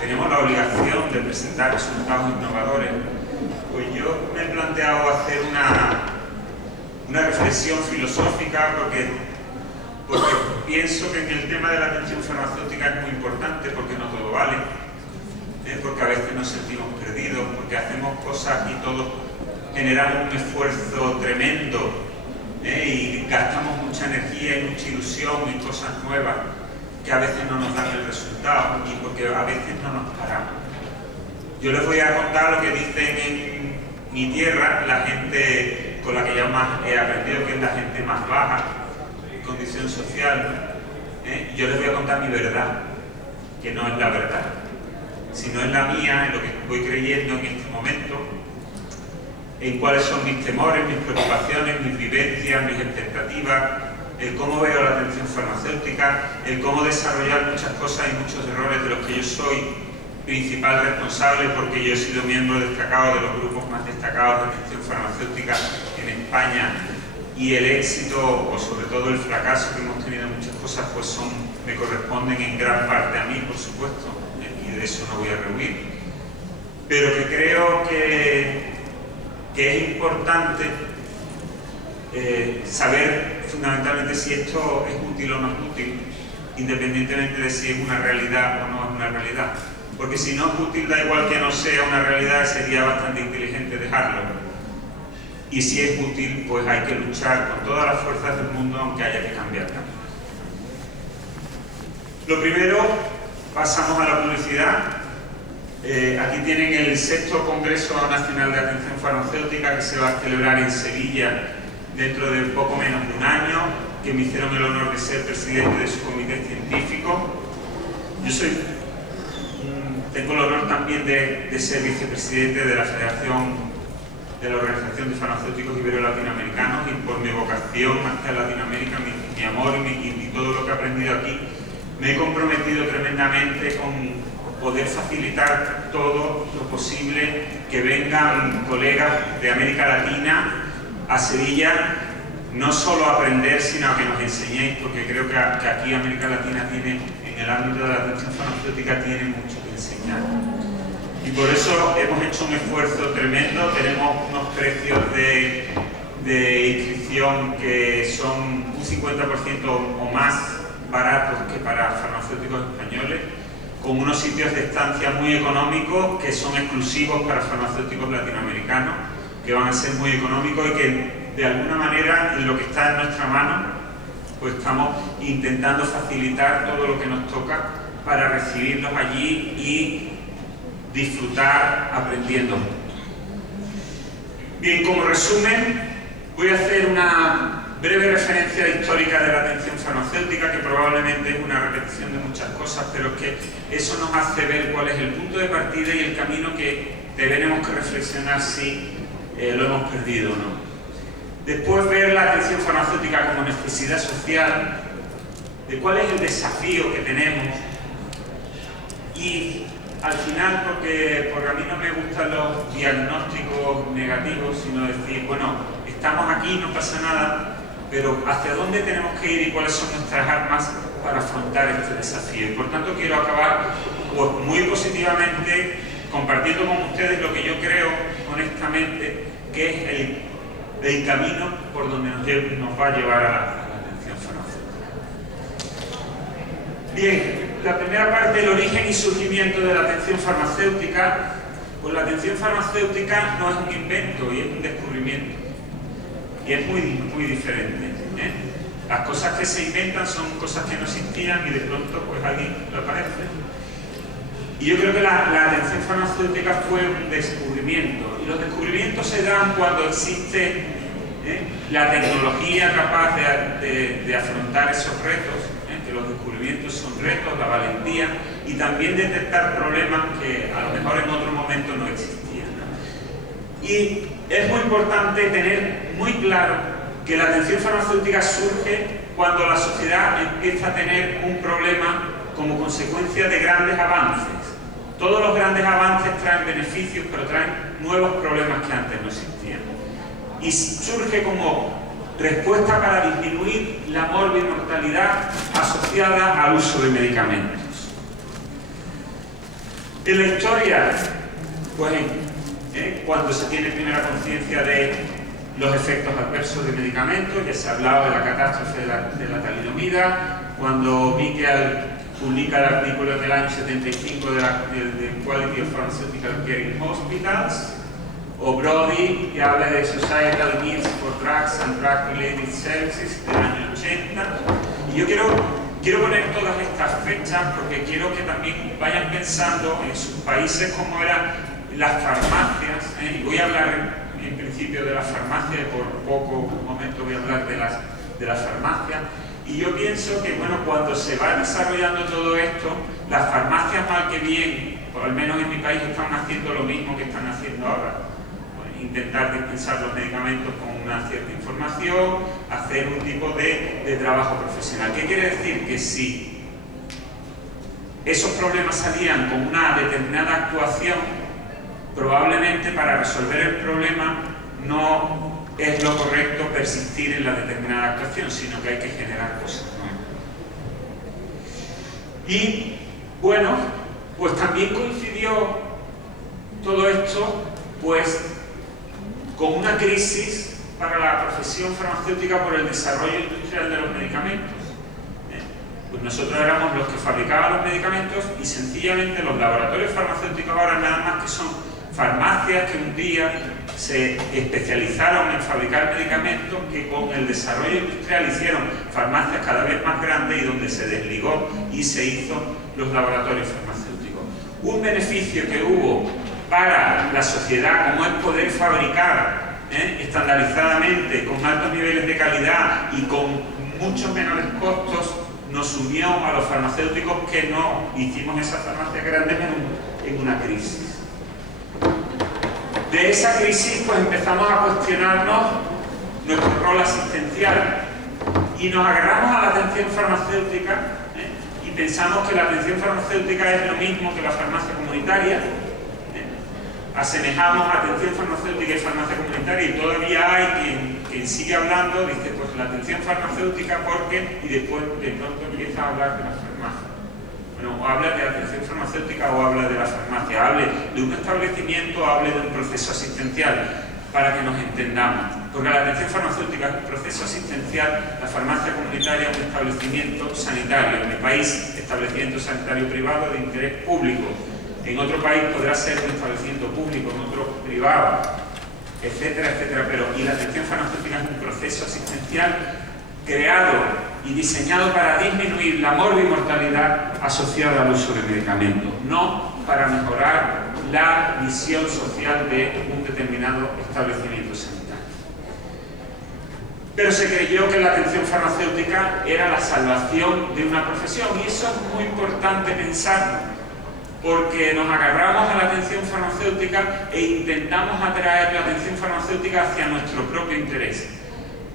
tenemos la obligación de presentar resultados innovadores, pues yo me he planteado hacer una reflexión filosófica porque pienso que en el tema de la atención farmacéutica es muy importante, porque no todo vale, porque a veces nos sentimos perdidos, porque hacemos cosas y todos generamos un esfuerzo tremendo, y gastamos mucha energía y mucha ilusión en cosas nuevas que a veces no nos dan el resultado y porque a veces no nos paramos. Yo les voy a contar lo que dicen en mi tierra la gente con la que yo más he aprendido, que es la gente más baja en condición social. Yo les voy a contar mi verdad, que no es la verdad, sino es la mía, en lo que voy creyendo en este momento, en cuáles son mis temores, mis preocupaciones, mis vivencias, mis expectativas, el cómo veo la atención farmacéutica, el cómo desarrollar muchas cosas y muchos errores de los que yo soy principal responsable, porque yo he sido miembro destacado de los grupos más destacados de atención farmacéutica en España, y el éxito, o sobre todo el fracaso que hemos tenido en muchas cosas, pues me corresponden en gran parte a mí, por supuesto, y de eso no voy a rehuir, pero que creo que es importante saber fundamentalmente si esto es útil o no es útil, independientemente de si es una realidad o no es una realidad. Porque si no es útil, da igual que no sea una realidad, sería bastante inteligente dejarlo. Y si es útil, pues hay que luchar con todas las fuerzas del mundo, aunque haya que cambiarla. Lo primero, pasamos a la publicidad. Aquí tienen el 6º Congreso Nacional de Atención Farmacéutica, que se va a celebrar en Sevilla dentro de poco menos de un año, que me hicieron el honor de ser presidente de su comité científico. Yo tengo el honor también de ser vicepresidente de la Federación de la Organización de Farmacéuticos Ibero-Latinoamericanos, y por mi vocación hacia Latinoamérica, mi amor y todo lo que he aprendido aquí, me he comprometido tremendamente con poder facilitar todo lo posible que vengan colegas de América Latina a Sevilla, no solo a aprender, sino a que nos enseñéis, porque creo que aquí América Latina tiene, en el ámbito de la atención farmacéutica, tiene mucho que enseñar. Y por eso hemos hecho un esfuerzo tremendo. Tenemos unos precios de inscripción que son un 50% o más baratos que para farmacéuticos españoles, con unos sitios de estancia muy económicos que son exclusivos para farmacéuticos latinoamericanos, que van a ser muy económicos y que de alguna manera, en lo que está en nuestra mano, pues estamos intentando facilitar todo lo que nos toca para recibirlos allí y disfrutar aprendiendo. Bien, como resumen, voy a hacer una breve referencia histórica de la atención farmacéutica, que probablemente es una repetición de muchas cosas, pero que eso nos hace ver cuál es el punto de partida y el camino que tenemos que reflexionar si lo hemos perdido o no. Después, ver la atención farmacéutica como necesidad social, de cuál es el desafío que tenemos, y al final, porque a mí no me gustan los diagnósticos negativos, sino decir, bueno, estamos aquí, no pasa nada, pero hacia dónde tenemos que ir y cuáles son nuestras armas para afrontar este desafío. Y por tanto quiero acabar pues, muy positivamente compartiendo con ustedes lo que yo creo honestamente que es el camino por donde nos va a llevar a la atención farmacéutica. Bien, la primera parte, el origen y surgimiento de la atención farmacéutica. Pues la atención farmacéutica no es un invento, y es un descubrimiento. Y es muy diferente. Las cosas que se inventan son cosas que no existían y de pronto pues alguien lo aparece. Y yo creo que la atención farmacéutica fue un descubrimiento. Y los descubrimientos se dan cuando existe la tecnología capaz de afrontar esos retos, que los descubrimientos son retos, la valentía, y también detectar problemas que a lo mejor en otro momento no existían, ¿no? Y es muy importante tener muy claro que la atención farmacéutica surge cuando la sociedad empieza a tener un problema como consecuencia de grandes avances. Todos los grandes avances traen beneficios, pero traen nuevos problemas que antes no existían. Y surge como respuesta para disminuir la morbimortalidad asociada al uso de medicamentos. En la historia, pues, cuando se tiene primera conciencia de los efectos adversos de medicamentos, ya se ha hablado de la catástrofe de la talidomida, cuando Miquel publica el artículo en el año 75 del Quality of Pharmaceutical Care in Hospitals, o Brody, que habla de Societal Needs for Drugs and Drug-Related Services del año 80. Y yo quiero poner todas estas fechas porque quiero que también vayan pensando en sus países cómo eran las farmacias, y voy a hablar en principio de las farmacias, por poco momento voy a hablar de las farmacias. Y yo pienso que, bueno, cuando se va desarrollando todo esto, las farmacias, mal que bien, por lo menos en mi país, están haciendo lo mismo que están haciendo ahora. Pues, intentar dispensar los medicamentos con una cierta información, hacer un tipo de trabajo profesional. ¿Qué quiere decir? Que si esos problemas salían con una determinada actuación, probablemente para resolver el problema no es lo correcto persistir en la determinada actuación, sino que hay que generar cosas nuevas. Y bueno, pues también coincidió todo esto pues con una crisis para la profesión farmacéutica por el desarrollo industrial de los medicamentos. Pues nosotros éramos los que fabricaban los medicamentos y sencillamente los laboratorios farmacéuticos ahora nada más que son farmacias que un día se especializaron en fabricar medicamentos que con el desarrollo industrial hicieron farmacias cada vez más grandes y donde se desligó y se hizo los laboratorios farmacéuticos. Un beneficio que hubo para la sociedad, como es poder fabricar estandarizadamente, con altos niveles de calidad y con muchos menores costos, nos unió a los farmacéuticos que no hicimos esas farmacias grandes en una crisis. De esa crisis pues empezamos a cuestionarnos nuestro rol asistencial y nos agarramos a la atención farmacéutica y pensamos que la atención farmacéutica es lo mismo que la farmacia comunitaria. Asemejamos atención farmacéutica y farmacia comunitaria y todavía hay quien sigue hablando, dice pues la atención farmacéutica porque, y después de pronto empieza a hablar de la farmacia. Bueno, habla de atención farmacéutica o habla de la farmacia, hable de un establecimiento, hable de un proceso asistencial, para que nos entendamos. Porque la atención farmacéutica es un proceso asistencial, la farmacia comunitaria es un establecimiento sanitario. En mi país, establecimiento sanitario privado de interés público. En otro país podrá ser un establecimiento público, en otro privado, etcétera, etcétera. Pero y la atención farmacéutica es un proceso asistencial creado y diseñado para disminuir la morbimortalidad asociada al uso de medicamentos, no para mejorar la visión social de un determinado establecimiento sanitario. Pero se creyó que la atención farmacéutica era la salvación de una profesión y eso es muy importante pensarlo, porque nos agarramos a la atención farmacéutica e intentamos atraer la atención farmacéutica hacia nuestro propio interés.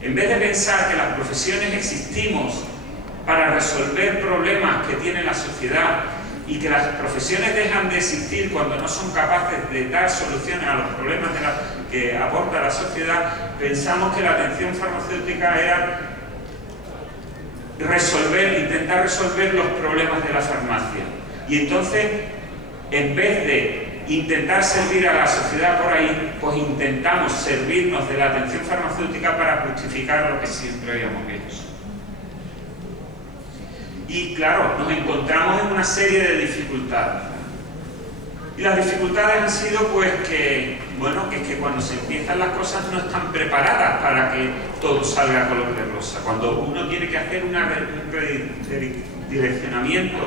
En vez de pensar que las profesiones existimos para resolver problemas que tiene la sociedad y que las profesiones dejan de existir cuando no son capaces de dar soluciones a los problemas que aporta la sociedad, pensamos que la atención farmacéutica era intentar resolver los problemas de la farmacia. Y entonces, en vez de intentar servir a la sociedad por ahí, pues intentamos servirnos de la atención farmacéutica para justificar lo que siempre habíamos hecho. Y claro, nos encontramos en una serie de dificultades. Y las dificultades han sido pues que cuando se empiezan las cosas no están preparadas para que todo salga a color de rosa. Cuando uno tiene que hacer un redireccionamiento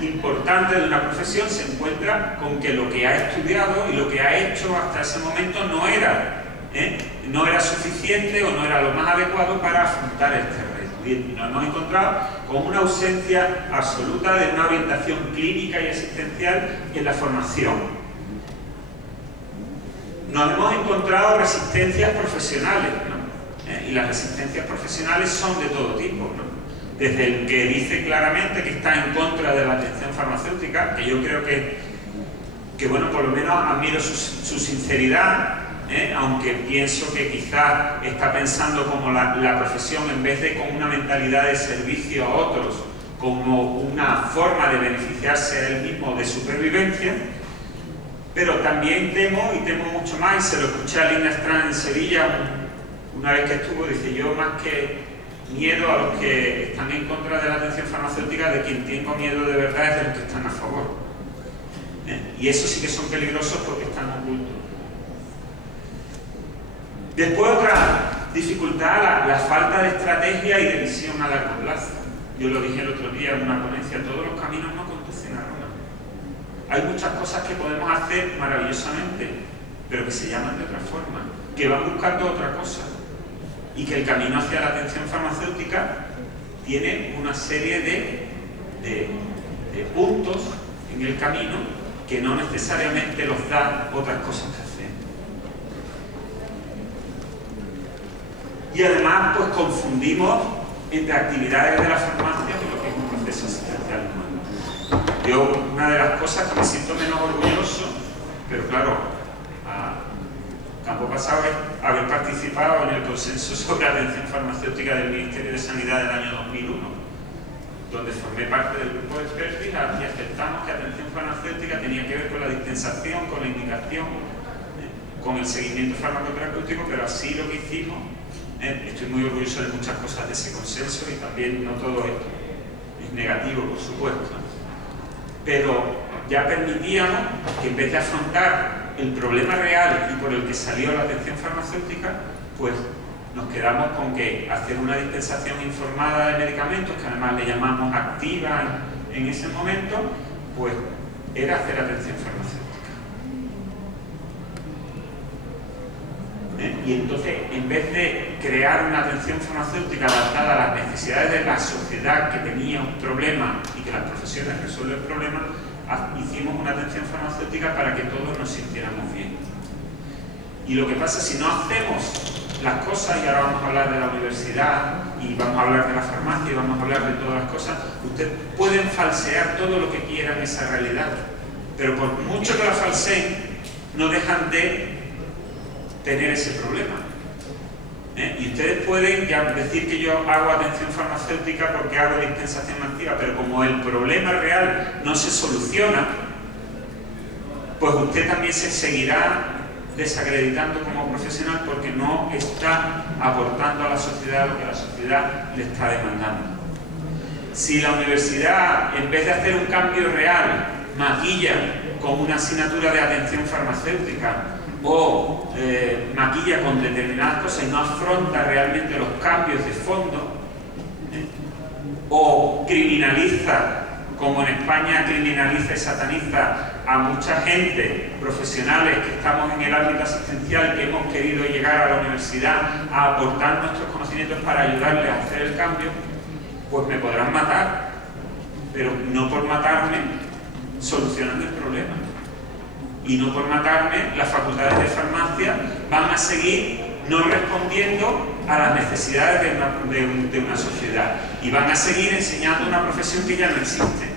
importante de una profesión se encuentra con que lo que ha estudiado y lo que ha hecho hasta ese momento no era suficiente o no era lo más adecuado para afrontar este reto. Y nos hemos encontrado con una ausencia absoluta de una orientación clínica y asistencial en la formación. Nos hemos encontrado resistencias profesionales, ¿no? Y las resistencias profesionales son de todo tipo, ¿no? Desde el que dice claramente que está en contra de la atención farmacéutica, que yo creo que bueno, por lo menos admiro su sinceridad, aunque pienso que quizás está pensando como la profesión, en vez de con una mentalidad de servicio a otros, como una forma de beneficiarse a él mismo de supervivencia. Pero también temo, y temo mucho más, y se lo escuché a Lina Strand en Sevilla una vez que estuvo, dice: yo más que miedo a los que están en contra de la atención farmacéutica, de quien tengo miedo de verdad es de los que están a favor. Y eso sí que son peligrosos porque están ocultos. Después, otra dificultad, la falta de estrategia y de visión a largo plazo. Yo lo dije el otro día en una ponencia: todos los caminos no conducen a Roma. Hay muchas cosas que podemos hacer maravillosamente, pero que se llaman de otra forma, que van buscando otra cosa. Y que el camino hacia la atención farmacéutica tiene una serie de puntos en el camino que no necesariamente los da otras cosas que hacer. Y además, pues confundimos entre actividades de la farmacia y lo que es un proceso asistencial humano. Yo, una de las cosas que me siento menos orgulloso, pero claro, campo pasado es haber participado en el consenso sobre atención farmacéutica del Ministerio de Sanidad del año 2001, donde formé parte del grupo de expertos y aceptamos que atención farmacéutica tenía que ver con la dispensación, con la indicación, con el seguimiento farmacoterapéutico, pero así lo que hicimos. Estoy muy orgulloso de muchas cosas de ese consenso y también no todo es negativo, por supuesto. Pero ya permitíamos que en vez de afrontar el problema real y por el que salió la atención farmacéutica, pues nos quedamos con que hacer una dispensación informada de medicamentos, que además le llamamos activa en ese momento, pues era hacer atención farmacéutica. Y entonces, en vez de crear una atención farmacéutica adaptada a las necesidades de la sociedad que tenía un problema y que las profesiones resuelven el problema, hicimos una atención farmacéutica para que todos nos sintiéramos bien. Y lo que pasa, si no hacemos las cosas, y ahora vamos a hablar de la universidad, y vamos a hablar de la farmacia, y vamos a hablar de todas las cosas, ustedes pueden falsear todo lo que quieran esa realidad, pero por mucho que la falseen, no dejan de tener ese problema. Y ustedes pueden ya decir que yo hago atención farmacéutica porque hago dispensación activa, pero como el problema real no se soluciona, pues usted también se seguirá desacreditando como profesional porque no está aportando a la sociedad lo que la sociedad le está demandando. Si la universidad, en vez de hacer un cambio real, maquilla con una asignatura de atención farmacéutica o maquilla con determinadas cosas y no afronta realmente los cambios de fondo, o criminaliza, como en España criminaliza y sataniza a mucha gente, profesionales que estamos en el ámbito asistencial, que hemos querido llegar a la universidad a aportar nuestros conocimientos para ayudarles a hacer el cambio, pues me podrán matar, pero no por matarme solucionan el problema. Y no por matarme, las facultades de farmacia van a seguir no respondiendo a las necesidades de una sociedad y van a seguir enseñando una profesión que ya no existe.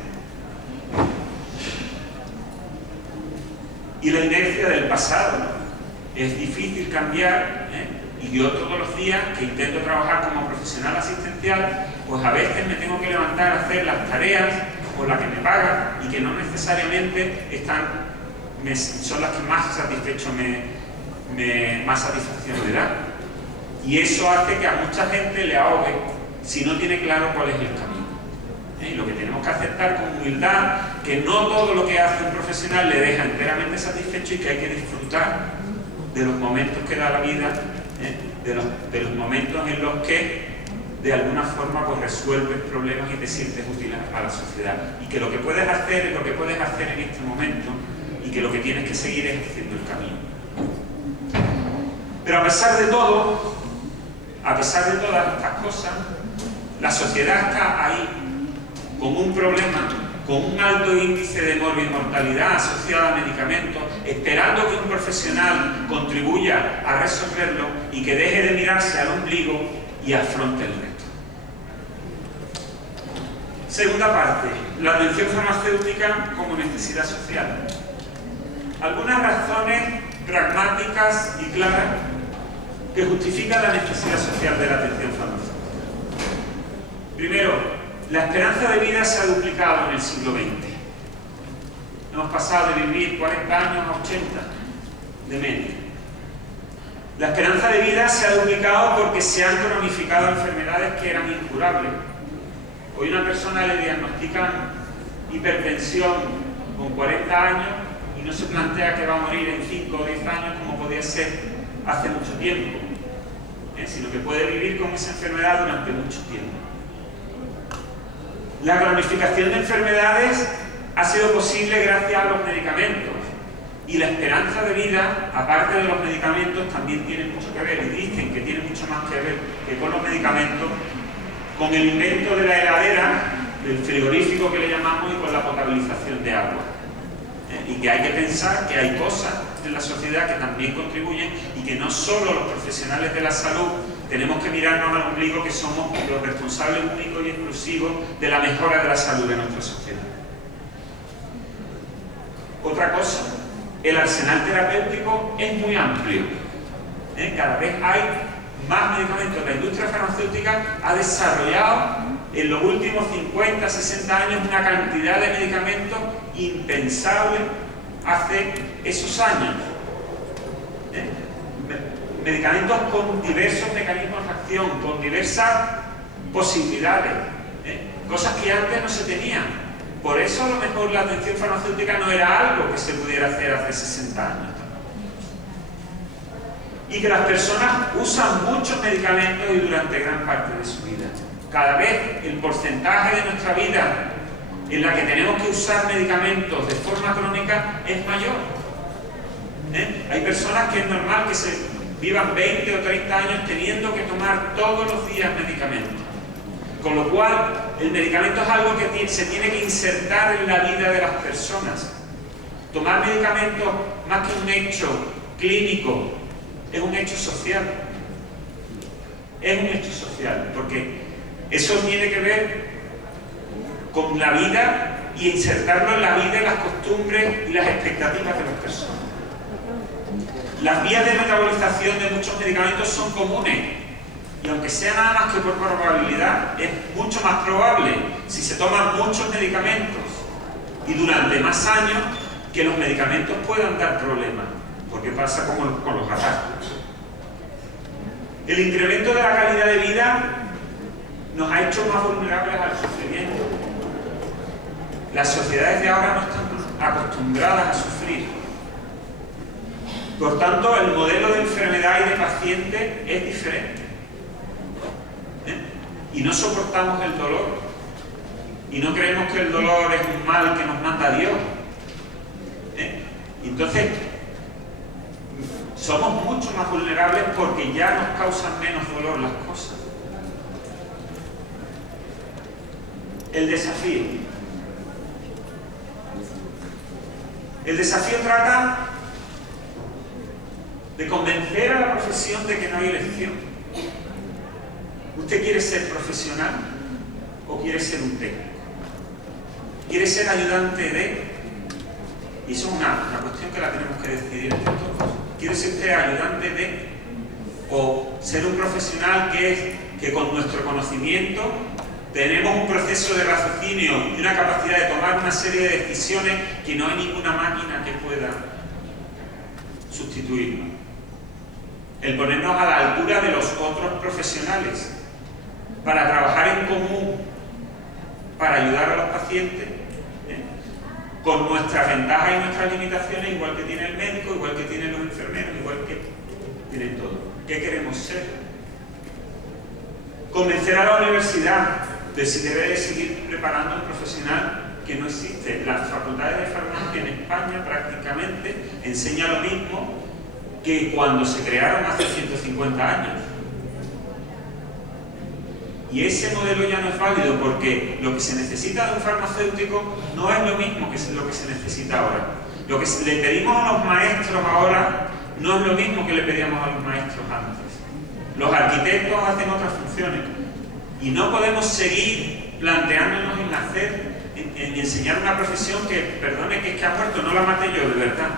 Y la inercia del pasado, ¿no? Es difícil cambiar, y yo todos los días que intento trabajar como profesional asistencial, pues a veces me tengo que levantar a hacer las tareas por las que me pagan y que no necesariamente son las que más más satisfacción me dan. Y eso hace que a mucha gente le ahogue si no tiene claro cuál es el camino. Y lo que tenemos que aceptar con humildad, que no todo lo que hace un profesional le deja enteramente satisfecho y que hay que disfrutar de los momentos que da la vida, de los momentos en los que de alguna forma pues resuelves problemas y te sientes útil a la sociedad. Y que lo que puedes hacer es lo que puedes hacer en este momento y que lo que tienes que seguir es haciendo el camino. Pero a pesar de todo, a pesar de todas estas cosas, la sociedad está ahí con un problema, con un alto índice de mortalidad asociada a medicamentos, esperando que un profesional contribuya a resolverlo y que deje de mirarse al ombligo y afronte el resto. Segunda parte, la atención farmacéutica como necesidad social. Algunas razones pragmáticas y claras que justifican la necesidad social de la atención farmacéutica. Primero, la esperanza de vida se ha duplicado en el siglo XX. Hemos pasado de vivir 40 años a 80 de media. La esperanza de vida se ha duplicado porque se han cronificado enfermedades que eran incurables. Hoy a una persona le diagnostican hipertensión con 40 años y no se plantea que va a morir en 5 o 10 años como podía ser hace mucho tiempo, sino que puede vivir con esa enfermedad durante mucho tiempo. La cronificación de enfermedades ha sido posible gracias a los medicamentos, y la esperanza de vida, aparte de los medicamentos, también tiene mucho que ver, y dicen que tiene mucho más que ver que con los medicamentos, con el invento de la heladera, del frigorífico que le llamamos, y con la potabilización de agua. Y que hay que pensar que hay cosas en la sociedad que también contribuyen, y que no solo los profesionales de la salud tenemos que mirarnos al ombligo, que somos los responsables únicos y exclusivos de la mejora de la salud de nuestra sociedad. Otra cosa, el arsenal terapéutico es muy amplio. Cada vez hay más medicamentos. La industria farmacéutica ha desarrollado en los últimos 50, 60 años una cantidad de medicamentos impensable hace esos años. Medicamentos con diversos mecanismos de acción, con diversas posibilidades, cosas que antes no se tenían. Por eso a lo mejor la atención farmacéutica no era algo que se pudiera hacer hace 60 años. Y que las personas usan muchos medicamentos y durante gran parte de su vida. Cada vez el porcentaje de nuestra vida en la que tenemos que usar medicamentos de forma crónica es mayor. Hay personas que es normal que se vivan 20 o 30 años teniendo que tomar todos los días medicamentos. Con lo cual, el medicamento es algo que se tiene que insertar en la vida de las personas. Tomar medicamentos, más que un hecho clínico, es un hecho social. Es un hecho social, porque eso tiene que ver con la vida y insertarlo en la vida y las costumbres y las expectativas de las personas. Las vías de metabolización de muchos medicamentos son comunes, y aunque sea nada más que por probabilidad, es mucho más probable si se toman muchos medicamentos y durante más años que los medicamentos puedan dar problemas, porque pasa como con los ataques. El incremento de la calidad de vida nos ha hecho más vulnerables al sufrimiento. Las sociedades de ahora no están acostumbradas a sufrir. Por tanto, el modelo de enfermedad y de paciente es diferente. Y no soportamos el dolor. Y no creemos que el dolor es un mal que nos manda Dios. Entonces, somos mucho más vulnerables porque ya nos causan menos dolor las cosas. El desafío. El desafío trata de convencer a la profesión de que no hay elección. ¿Usted quiere ser profesional o quiere ser un técnico? ¿Quiere ser ayudante de? Y eso es una cuestión que la tenemos que decidir entre todos. ¿Quiere ser usted ayudante de? ¿O ser un profesional que con nuestro conocimiento tenemos un proceso de raciocinio y una capacidad de tomar una serie de decisiones que no hay ninguna máquina que pueda sustituirnos? El ponernos a la altura de los otros profesionales para trabajar en común, para ayudar a los pacientes, con nuestras ventajas y nuestras limitaciones, igual que tiene el médico, igual que tienen los enfermeros, igual que tienen todo. ¿Qué queremos ser? Convencer a la universidad de si debe de seguir preparando un profesional que no existe. Las facultades de farmacia en España prácticamente enseñan lo mismo que cuando se crearon hace 150 años. Y ese modelo ya no es válido porque lo que se necesita de un farmacéutico no es lo mismo que lo que se necesita ahora. Lo que le pedimos a los maestros ahora no es lo mismo que le pedíamos a los maestros antes. Los arquitectos hacen otras funciones y no podemos seguir planteándonos en enseñar una profesión que, perdone, que es que ha muerto, no la maté yo, de verdad.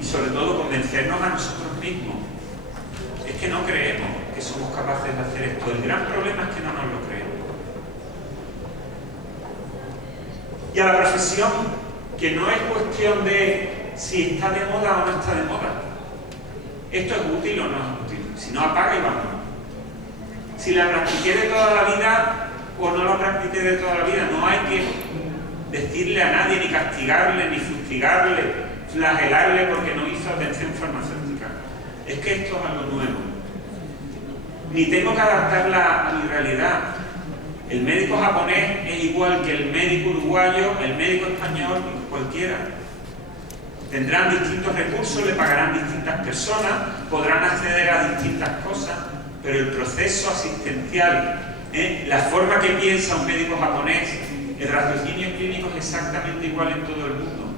Y sobre todo convencernos a nosotros mismos. Es que no creemos que somos capaces de hacer esto. El gran problema es que no nos lo creemos. Y a la profesión, que no es cuestión de si está de moda o no está de moda. Esto es útil o no es útil. Si no, apaga y vámonos. Si la practiqué de toda la vida o no la practiqué de toda la vida, no hay que decirle a nadie, ni castigarle, ni fustigarle, flagelarle porque no hizo atención farmacéutica. Es que esto es algo nuevo. Ni tengo que adaptarla a mi realidad. El médico japonés es igual que el médico uruguayo, el médico español, cualquiera. Tendrán distintos recursos, le pagarán distintas personas, podrán acceder a distintas cosas, pero el proceso asistencial, la forma que piensa un médico japonés, el raciocinio clínico es exactamente igual en todo el mundo.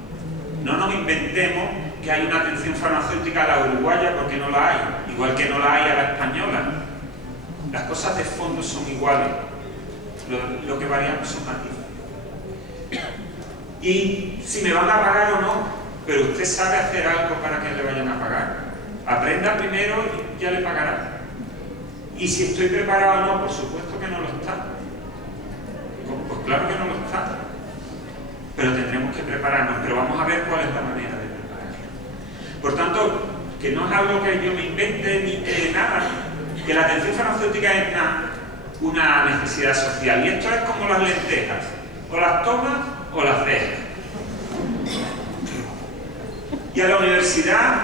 No nos inventemos que hay una atención farmacéutica a la uruguaya porque no la hay, igual que no la hay a la española. Las cosas de fondo son iguales, lo que variamos son matices. Y si me van a pagar o no, pero usted sabe hacer algo para que le vayan a pagar. Aprenda primero y ya le pagará. Y si estoy preparado o no, por supuesto que no lo está. Pues claro que no lo está. Pero tendremos que prepararnos, pero vamos a ver cuál es la manera de prepararlo. Por tanto, que no es algo que yo me invente ni que nada, que la atención farmacéutica es una necesidad social. Y esto es como las lentejas, o las tomas o las dejas. Y a la universidad,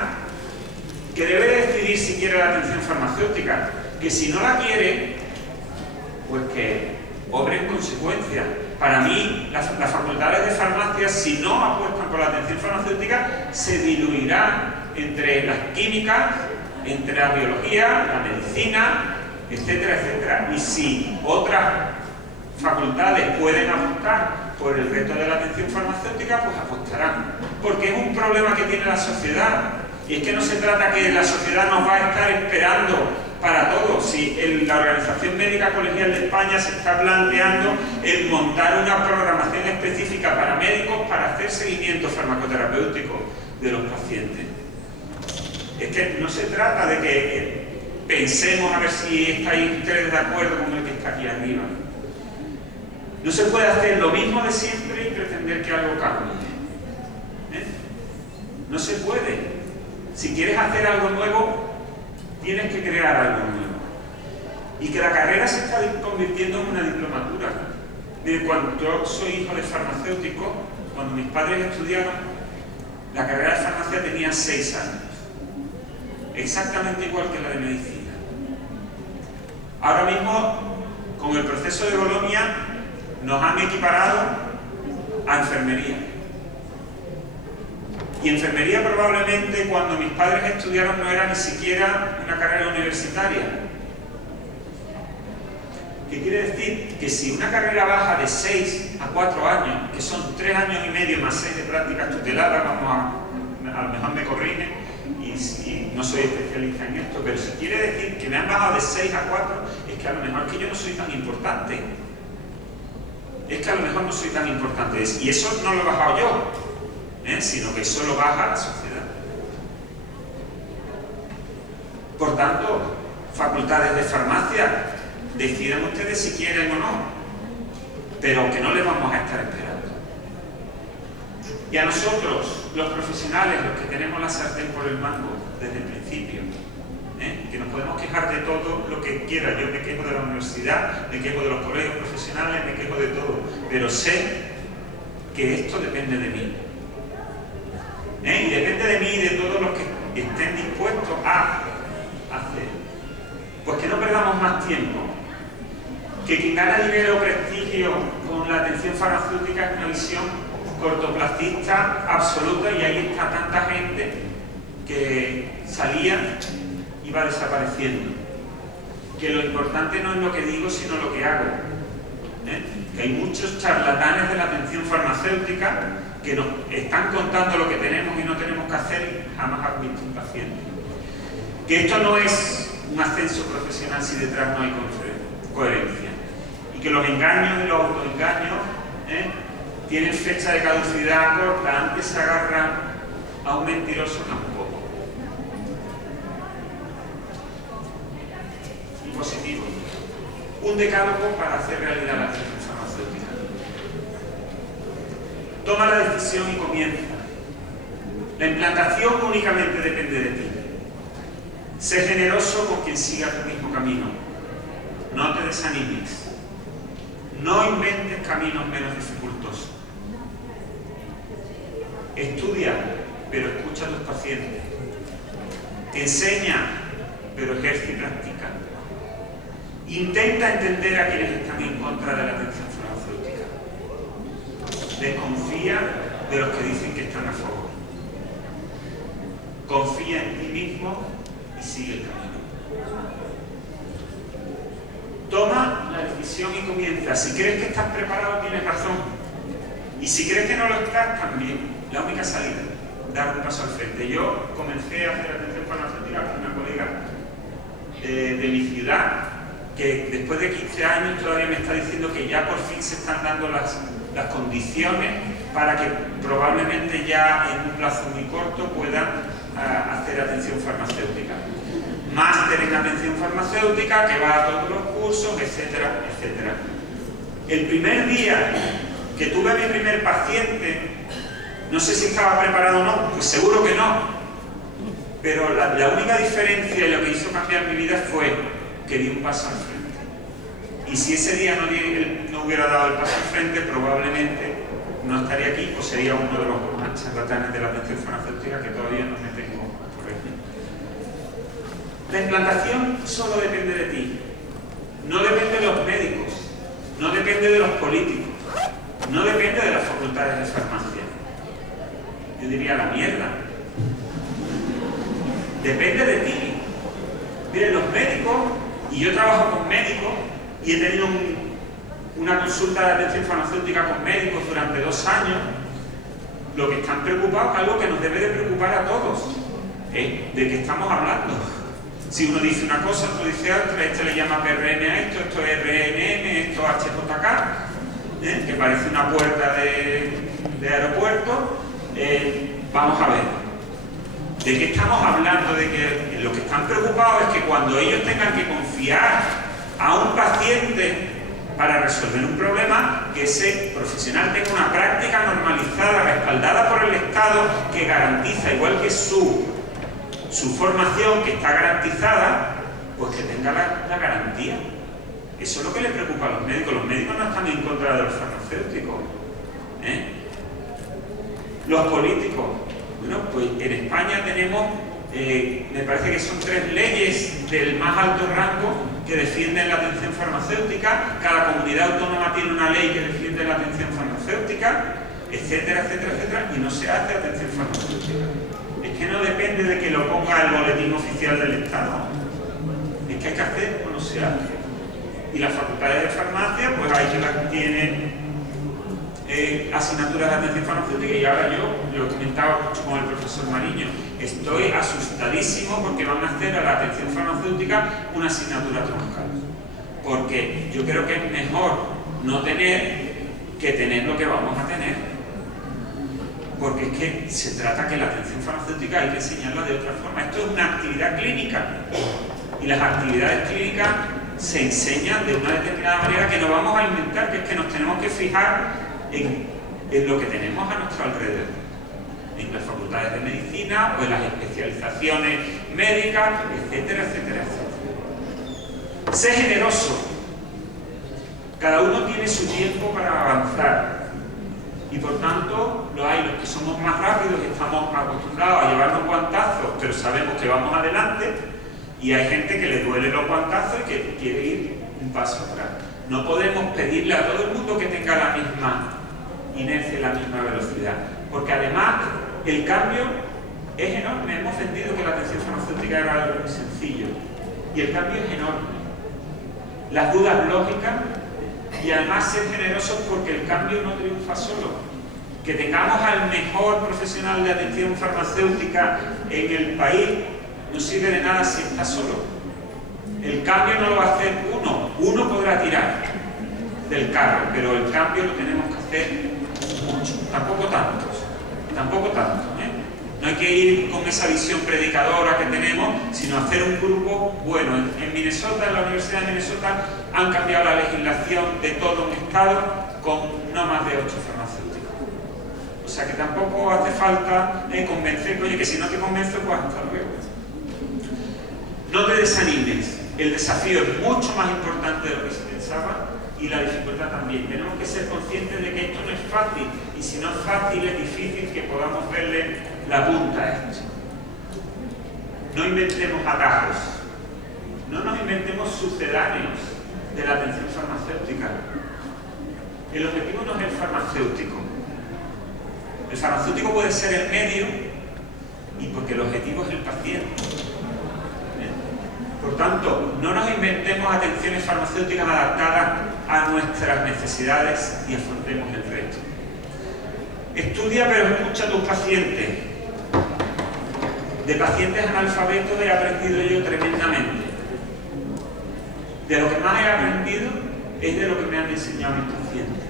que debe decidir si quiere la atención farmacéutica, que si no la quiere, pues que obre en consecuencia. Para mí, las facultades de farmacia, si no apuestan por la atención farmacéutica, se diluirán entre las químicas, entre la biología, la medicina, etcétera, etcétera. Y si otras facultades pueden apostar por el reto de la atención farmacéutica, pues apostarán. Porque es un problema que tiene la sociedad. Y es que no se trata que la sociedad nos va a estar esperando para todo. Si la Organización Médica Colegial de España se está planteando el montar una programación específica para médicos para hacer seguimiento farmacoterapéutico de los pacientes. Es que no se trata de que pensemos a ver si estáis ustedes de acuerdo con el que está aquí arriba. No se puede hacer lo mismo de siempre y pretender que algo cambie. No se puede. Si quieres hacer algo nuevo, tienes que crear algo nuevo. Y que la carrera se está convirtiendo en una diplomatura. Cuando yo soy hijo de farmacéutico, cuando mis padres estudiaron, la carrera de farmacia tenía 6 años. Exactamente igual que la de medicina. Ahora mismo, con el proceso de Bolonia, nos han equiparado a enfermería. Y enfermería probablemente cuando mis padres estudiaron no era ni siquiera una carrera universitaria. ¿Qué quiere decir? Que si una carrera baja de 6 a 4 años, que son 3 años y medio más 6 de prácticas tuteladas, a lo mejor me corrigen, y no soy especialista en esto, pero si quiere decir que me han bajado de 6 a 4, es que a lo mejor que yo no soy tan importante. Es que a lo mejor no soy tan importante. Y eso no lo he bajado yo, sino que eso lo baja la sociedad. Por tanto, facultades de farmacia, decidan ustedes si quieren o no, pero que no les vamos a estar esperando. Y a nosotros, los profesionales, los que tenemos la sartén por el mango desde el principio, que nos podemos quejar de todo lo que quiera. Yo me quejo de la universidad, me quejo de los colegios profesionales, me quejo de todo, pero sé que esto depende de mí. Y depende de mí y de todos los que estén dispuestos a hacer. Pues que no perdamos más tiempo. Que quien gana dinero o prestigio con la atención farmacéutica es una visión cortoplacista absoluta, y ahí está tanta gente que salía y va desapareciendo. Que lo importante no es lo que digo, sino lo que hago. Que hay muchos charlatanes de la atención farmacéutica que nos están contando lo que tenemos y no tenemos que hacer, y jamás han visto un paciente. Que esto no es un ascenso profesional si detrás no hay coherencia. Y que los engaños y los autoengaños tienen fecha de caducidad corta, antes se agarran a un mentiroso tampoco. Y positivo. Un decálogo para hacer realidad la atención farmacéutica. Toma la decisión y comienza. La implantación únicamente depende de ti. Sé generoso con quien siga tu mismo camino. No te desanimes. No inventes caminos menos dificultosos. Estudia, pero escucha a tus pacientes. Enseña, pero ejerce y practica. Intenta entender a quienes están en contra de la atención farmacéutica. Desconfía de los que dicen que están a favor. Confía en ti mismo y sigue el camino. Toma la decisión y comienza. Si crees que estás preparado, tienes razón. Y si crees que no lo estás, también. La única salida, dar un paso al frente. Yo comencé a hacer atención farmacéutica con una colega de mi ciudad, que después de 15 años todavía me está diciendo que ya por fin se están dando las condiciones para que probablemente ya en un plazo muy corto pueda hacer atención farmacéutica. Máster en atención farmacéutica, que va a todos los cursos, etcétera, etcétera. El primer día que tuve a mi primer paciente, no sé si estaba preparado o no, pues seguro que no. Pero la única diferencia y lo que hizo cambiar mi vida fue que di un paso al frente. Y si ese día no hubiera dado el paso al frente, probablemente no estaría aquí, o sería uno de los charlatanes de la atención farmacéutica, que todavía no me tengo por aquí. La implantación solo depende de ti. No depende de los médicos, no depende de los políticos, no depende de las facultades de farmacia. Yo diría la mierda. Depende de ti. Miren, los médicos, y yo trabajo con médicos, y he tenido una consulta de atención farmacéutica con médicos durante 2 años, lo que están preocupados, algo que nos debe de preocupar a todos, ¿de qué estamos hablando? Si uno dice una cosa, otro dice otra, este le llama PRN a esto es RNM, esto HJK, que parece una puerta de aeropuerto. Vamos a ver, ¿de qué estamos hablando? De que lo que están preocupados es que cuando ellos tengan que confiar a un paciente para resolver un problema, que ese profesional tenga una práctica normalizada, respaldada por el Estado, que garantiza, igual que su formación, que está garantizada, pues que tenga la garantía. Eso es lo que le preocupa a los médicos. Los médicos no están en contra de los farmacéuticos. Los políticos, bueno, pues en España tenemos, me parece que son 3 leyes del más alto rango que defienden la atención farmacéutica. Cada comunidad autónoma tiene una ley que defiende la atención farmacéutica, etcétera, etcétera, etcétera, y no se hace atención farmacéutica. Es que no depende de que lo ponga el boletín oficial del Estado. Es que hay que hacer o no se hace. Y las facultades de farmacia, pues ahí se las tienen asignaturas de atención farmacéutica, y ahora yo lo he comentado mucho con el profesor Mariño, estoy asustadísimo porque van a hacer a la atención farmacéutica una asignatura troncal, porque yo creo que es mejor no tener que tener lo que vamos a tener, porque es que se trata que la atención farmacéutica hay que enseñarla de otra forma. Esto es una actividad clínica, y las actividades clínicas se enseñan de una determinada manera que no vamos a inventar, que es que nos tenemos que fijar en lo que tenemos a nuestro alrededor, en las facultades de medicina o en las especializaciones médicas, etcétera, etcétera, etcétera. Sé generoso. Cada uno tiene su tiempo para avanzar, y por tanto hay los que somos más rápidos y estamos acostumbrados a llevarnos guantazos, pero sabemos que vamos adelante, Y hay gente que le duele los guantazos y que quiere ir un paso atrás. No podemos pedirle a todo el mundo que tenga la misma inercia y la misma velocidad, porque además el cambio es enorme. Hemos entendido que la atención farmacéutica era algo muy sencillo, y el cambio es enorme. Las dudas lógicas, y además ser generosos, porque el cambio no triunfa solo. Que tengamos al mejor profesional de atención farmacéutica en el país no sirve de nada si está solo. El cambio no lo va a hacer uno podrá tirar del carro, pero el cambio lo tenemos que hacer muchos, tampoco tantos, ¿eh? No hay que ir con esa visión predicadora que tenemos, sino hacer un grupo bueno. En Minnesota, en la Universidad de Minnesota, han cambiado la legislación de todo un estado con no más de 8 farmacéuticos. O sea que tampoco hace falta convencer, oye, que si no te convenzo, pues hasta luego. No te desanimes. El desafío es mucho más importante de lo que se pensaba, y la dificultad también. Tenemos que ser conscientes de que esto no es fácil, y si no es fácil, es difícil que podamos verle la punta a esto. No inventemos atajos, no nos inventemos sucedáneos de la atención farmacéutica. El objetivo no es el farmacéutico. El farmacéutico puede ser el medio, y porque el objetivo es el paciente. Por tanto, no nos inventemos atenciones farmacéuticas adaptadas a nuestras necesidades y afrontemos el reto. Estudia pero escucha a tus pacientes. De pacientes analfabetos he aprendido yo tremendamente. De lo que más he aprendido es de lo que me han enseñado mis pacientes.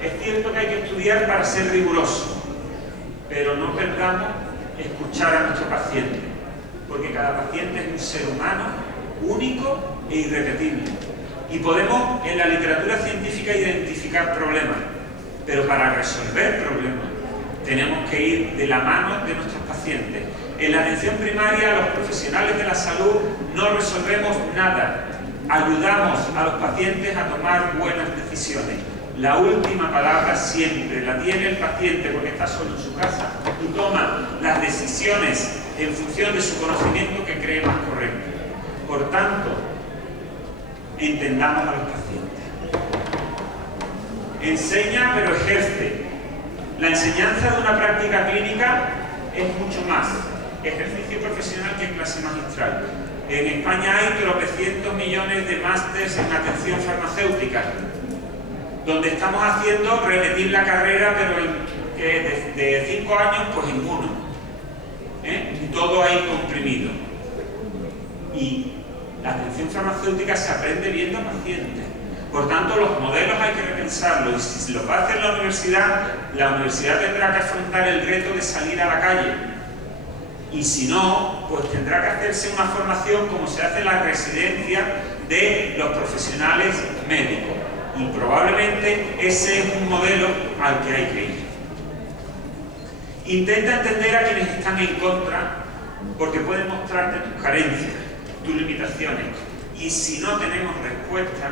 Es cierto que hay que estudiar para ser riguroso, pero no perdamos escuchar a nuestro paciente, porque cada paciente es un ser humano único e irrepetible. Y podemos en la literatura científica identificar problemas, pero para resolver problemas tenemos que ir de la mano de nuestros pacientes. En la atención primaria, los profesionales de la salud no resolvemos nada, ayudamos a los pacientes a tomar buenas decisiones. La última palabra siempre la tiene el paciente, porque está solo en su casa y toma las decisiones en función de su conocimiento que cree más correcto. Por tanto, entendamos a los pacientes. Enseña pero ejerce. La enseñanza de una práctica clínica es mucho más ejercicio profesional que clase magistral. En España hay tropecientos millones de másteres en atención farmacéutica, donde estamos haciendo repetir la carrera, pero de 5 años, pues en 1. Y todo ahí comprimido. Y la atención farmacéutica se aprende viendo pacientes. Por tanto, los modelos hay que repensarlos. Y si lo va a hacer la universidad tendrá que afrontar el reto de salir a la calle. Y si no, pues tendrá que hacerse una formación como se hace en la residencia de los profesionales médicos. Y probablemente ese es un modelo al que hay que ir. Intenta entender a quienes están en contra, porque pueden mostrarte tus carencias, tus limitaciones. Y si no tenemos respuesta,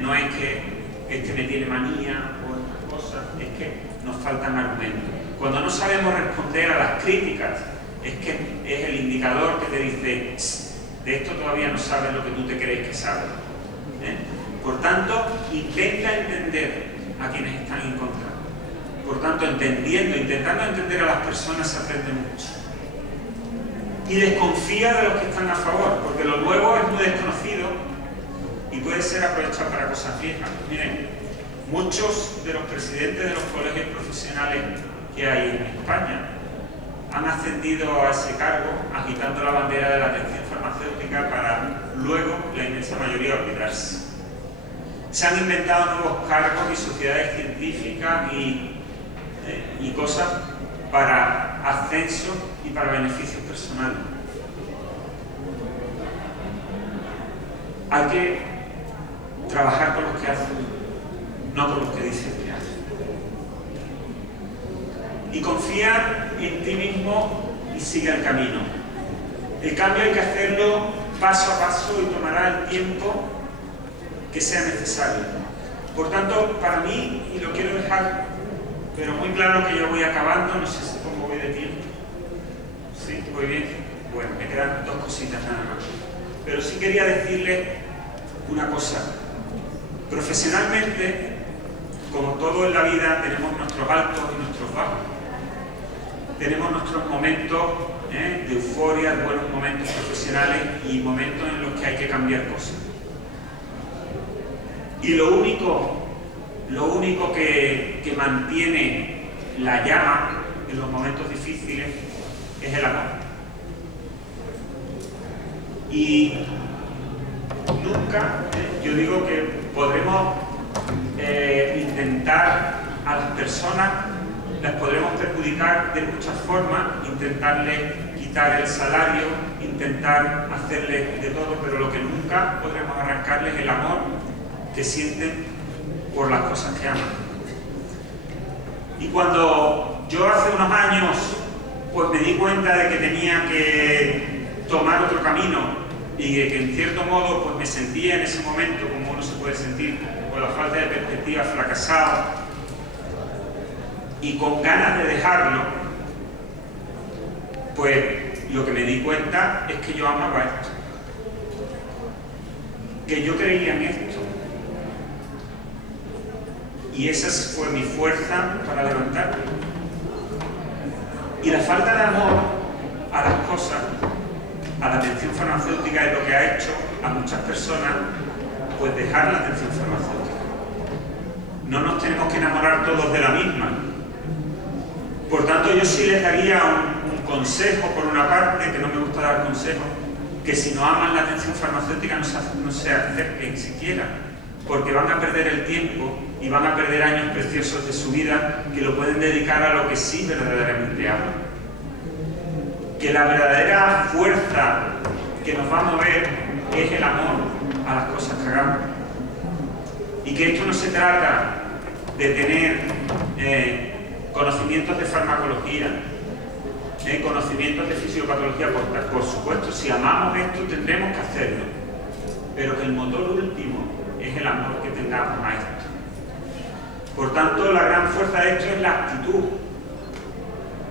no es que me tiene manía o otras cosas, es que nos faltan argumentos. Cuando no sabemos responder a las críticas, es que es el indicador que te dice, de esto todavía no sabes lo que tú te crees que sabes. Por tanto, intenta entender a quienes están en contra. Por tanto, intentando entender a las personas se aprende mucho. Y desconfía de los que están a favor, porque lo nuevo es muy desconocido y puede ser aprovechado para cosas viejas. Miren, muchos de los presidentes de los colegios profesionales que hay en España han ascendido a ese cargo agitando la bandera de la atención farmacéutica para luego, la inmensa mayoría, olvidarse. Se han inventado nuevos cargos y sociedades científicas y cosas para ascenso y para beneficios personales. Hay que trabajar con los que hacen, no con los que dicen que hacen. Y confía en ti mismo y sigue el camino. El cambio hay que hacerlo paso a paso y tomará el tiempo que sea necesario. Por tanto, para mí, y lo quiero dejar, pero muy claro que yo voy acabando, no sé cómo voy de tiempo. ¿Sí? ¿Voy bien? Bueno, me quedan dos cositas nada más. Pero sí quería decirles una cosa. Profesionalmente, como todo en la vida, tenemos nuestros altos y nuestros bajos. Tenemos nuestros momentos de euforia, buenos momentos profesionales y momentos en los que hay que cambiar cosas. Y lo único que mantiene la llama en los momentos difíciles es el amor. Y nunca, yo digo que podremos intentar a las personas, las podremos perjudicar de muchas formas, intentarles quitar el salario, intentar hacerles de todo, pero lo que nunca podremos arrancarles es el amor que sienten por las cosas que aman. Y cuando yo hace unos años pues me di cuenta de que tenía que tomar otro camino y de que en cierto modo pues me sentía en ese momento, como uno se puede sentir, con la falta de perspectiva, fracasado y con ganas de dejarlo, pues lo que me di cuenta es que yo amaba esto, que yo creía en esto, y esa fue mi fuerza para levantarme. Y la falta de amor a las cosas, a la atención farmacéutica, es lo que ha hecho a muchas personas pues dejar la atención farmacéutica. No nos tenemos que enamorar todos de la misma. Por tanto, yo sí les daría un consejo, por una parte, que no me gusta dar consejos, que si no aman la atención farmacéutica no se acerquen siquiera, porque van a perder el tiempo y van a perder años preciosos de su vida que lo pueden dedicar a lo que sí verdaderamente aman. Que la verdadera fuerza que nos va a mover es el amor a las cosas que hagamos. Y que esto no se trata de tener conocimientos de farmacología, conocimientos de fisiopatología. Por supuesto, si amamos esto tendremos que hacerlo, pero que el motor último es el amor que tengamos a esto. Por tanto, la gran fuerza de esto es la actitud,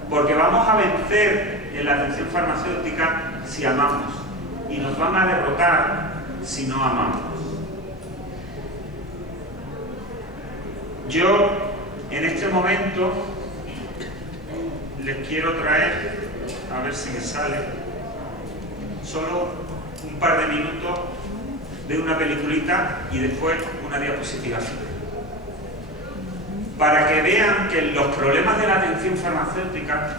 porque vamos a vencer en la atención farmacéutica si amamos, y nos van a derrotar si no amamos. Yo, en este momento, les quiero traer, a ver si me sale, solo un par de minutos de una peliculita y después una diapositiva final. Para que vean que los problemas de la atención farmacéutica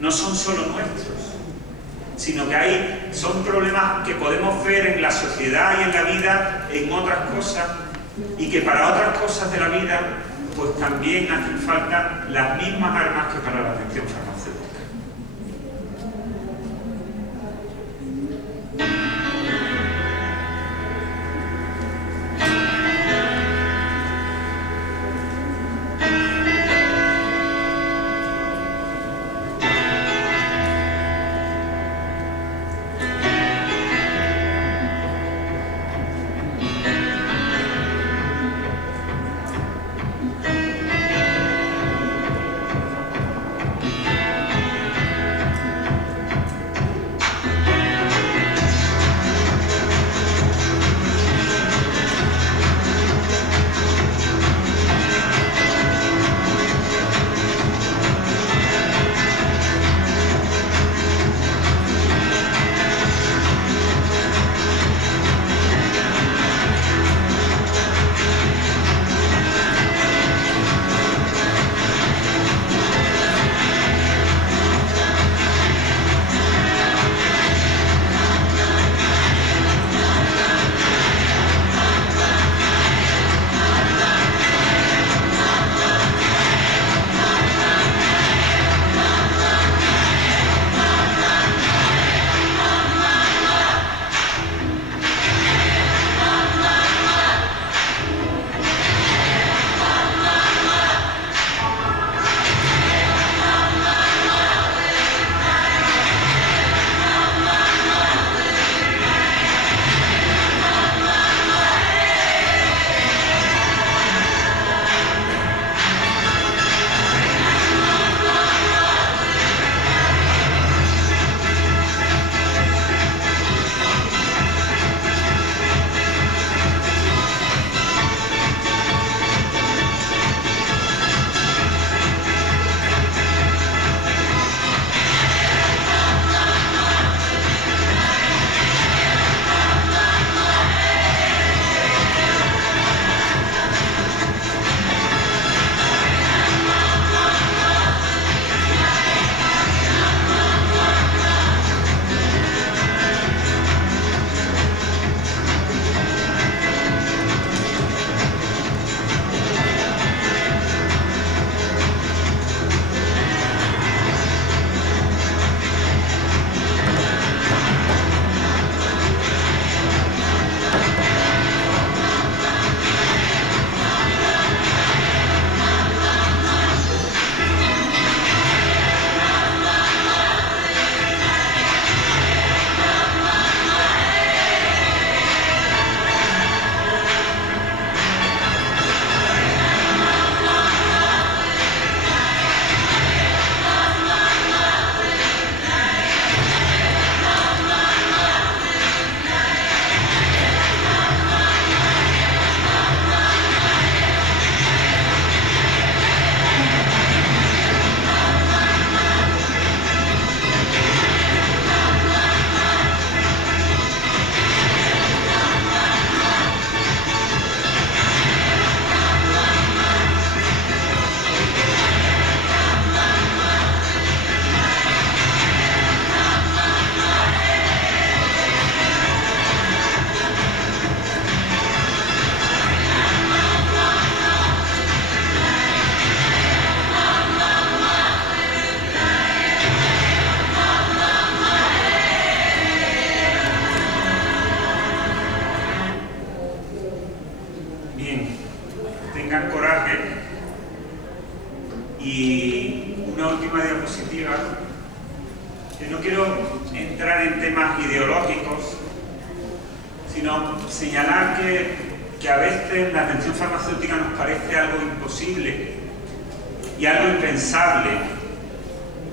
no son solo nuestros, sino que son problemas que podemos ver en la sociedad y en la vida, en otras cosas, y que para otras cosas de la vida pues también hacen falta las mismas armas que para la atención farmacéutica. tengan coraje. Y una última diapositiva, que no quiero entrar en temas ideológicos, sino señalar que a veces la atención farmacéutica nos parece algo imposible y algo impensable,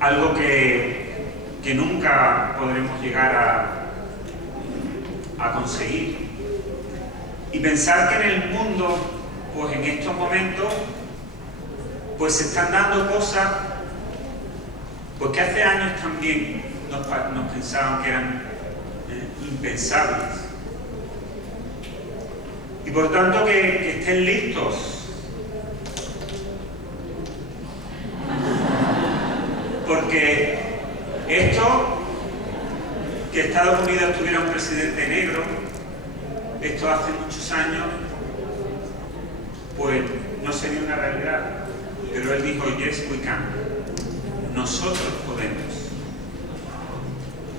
algo que nunca podremos llegar a conseguir. Y pensar que en el mundo, pues en estos momentos, pues se están dando cosas pues que hace años también nos pensaban que eran impensables. Y por tanto que estén listos, porque esto, que Estados Unidos tuviera un presidente negro, esto hace muchos años, pues no sería una realidad. Pero él dijo, yes, we can. Nosotros podemos.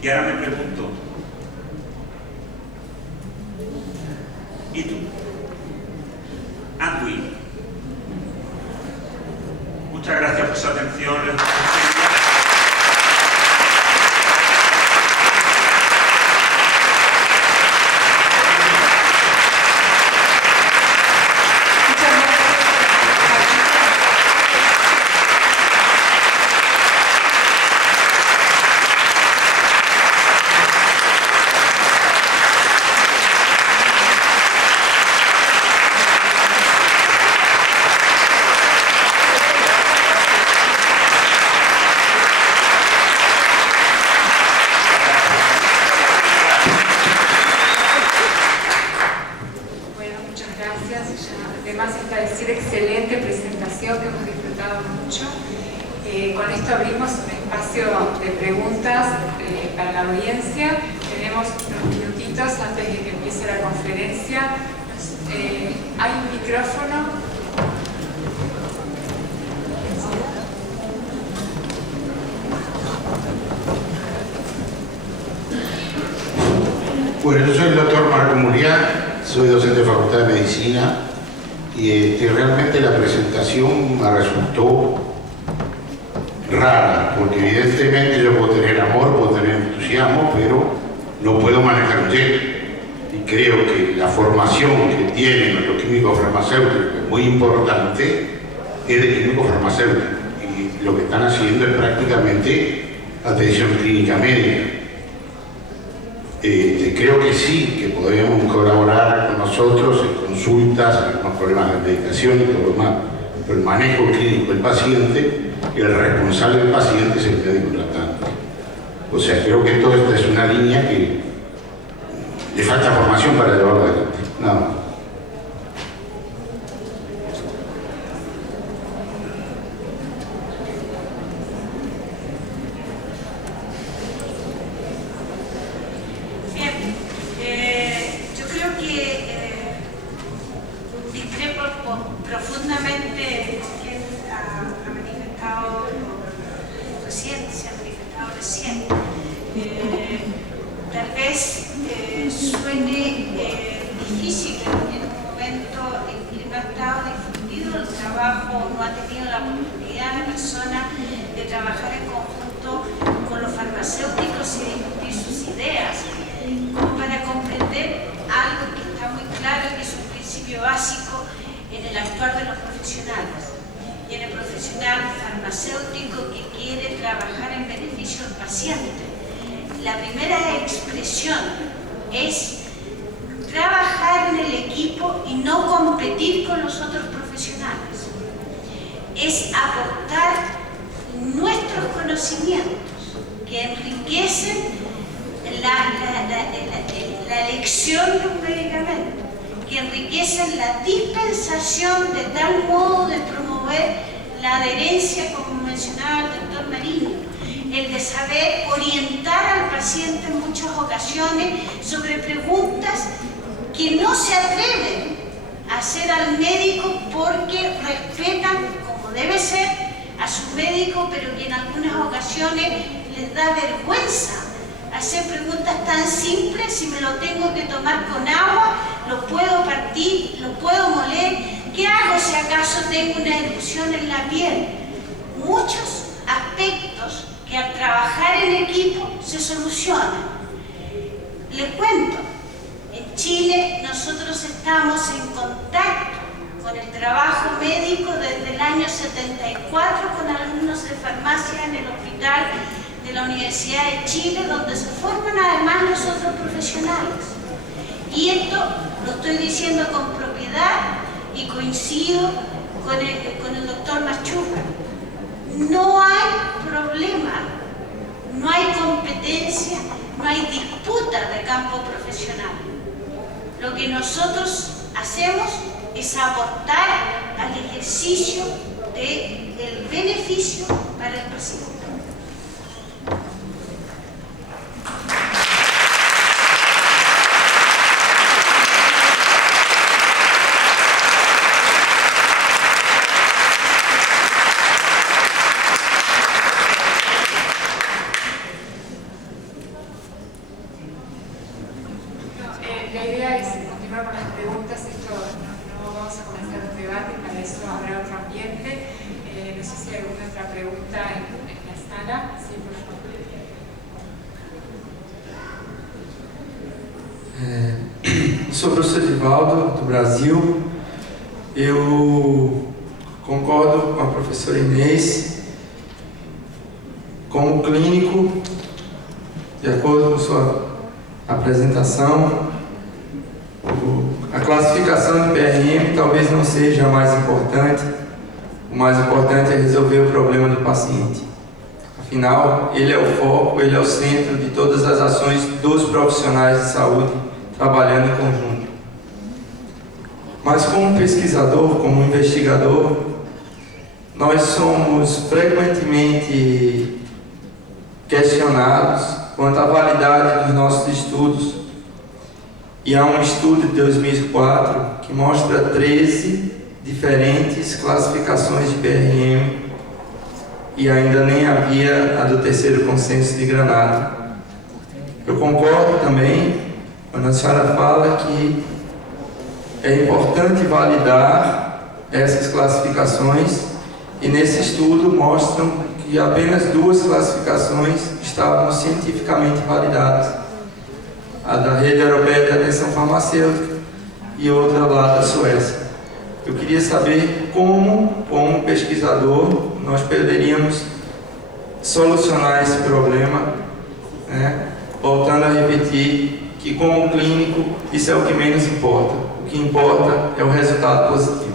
Y ahora me pregunto, ¿y tú? And we. Muchas gracias por su atención. Además, excelente presentación que hemos disfrutado mucho. Con esto abrimos un espacio de preguntas para la audiencia. Tenemos unos minutitos antes de que empiece la conferencia. ¿Hay un micrófono? Bueno, yo soy el doctor Marco Muriá, soy docente de Facultad de Medicina y realmente la presentación me resultó rara, porque evidentemente yo puedo tener amor, puedo tener entusiasmo, pero no puedo manejar un jet. Y creo que la formación que tienen nuestros químicos farmacéuticos es muy importante, es de químicos farmacéuticos, y lo que están haciendo es prácticamente atención clínica médica. Creo que sí, que podríamos colaborar con nosotros en consultas, en algunos problemas de medicación y todo lo demás, pero el manejo clínico del paciente, el responsable del paciente es el médico tratante. O sea, creo que toda esta es una línea que le falta formación para llevarlo adelante, nada más. Sobre preguntas que no se atreven a hacer al médico porque respetan, como debe ser, a su médico, pero que en algunas ocasiones les da vergüenza hacer preguntas tan simples: si me lo tengo que tomar con agua, lo puedo partir, lo puedo moler, ¿qué hago si acá tengo una erupción en la piel. Muchos aspectos que al trabajar en equipo se solucionan. Les cuento, en Chile nosotros estamos en contacto con el trabajo médico desde el año 74 con alumnos de farmacia en el hospital de la Universidad de Chile, donde se forman además los otros profesionales. Y esto lo estoy diciendo con propiedad y coincido con el doctor Machuca. No hay problema, no hay competencia, no hay disputa de campo profesional. Lo que nosotros hacemos es aportar al ejercicio del beneficio para el paciente. La idea es continuar con las preguntas. Esto no vamos a comenzar un debate, para eso habrá otro ambiente. No sé si hay alguna otra pregunta en la sala. Sí, por favor. Sou o professor Divaldo, do Brasil. Eu concordo com a professora Inês. Como clínico, de acordo com sua apresentação, a classificação de PRM talvez não seja a mais importante. O mais importante é resolver o problema do paciente. Afinal, ele é o foco, ele é o centro de todas as ações dos profissionais de saúde trabalhando em conjunto. Mas como pesquisador, como investigador, nós somos frequentemente questionados quanto à validade dos nossos estudos. E há um estudo de 2004 que mostra 13 diferentes classificações de PRM e ainda nem havia a do terceiro consenso de Granada. Eu concordo também quando a senhora fala que é importante validar essas classificações, e nesse estudo mostram que apenas 2 classificações estavam cientificamente validadas. A da Rede Europeia de Atenção Farmacêutica e outra lá da Suécia. Eu queria saber como pesquisador, nós poderíamos solucionar esse problema, né? Voltando a repetir que, como clínico, isso é o que menos importa. O que importa é o resultado positivo.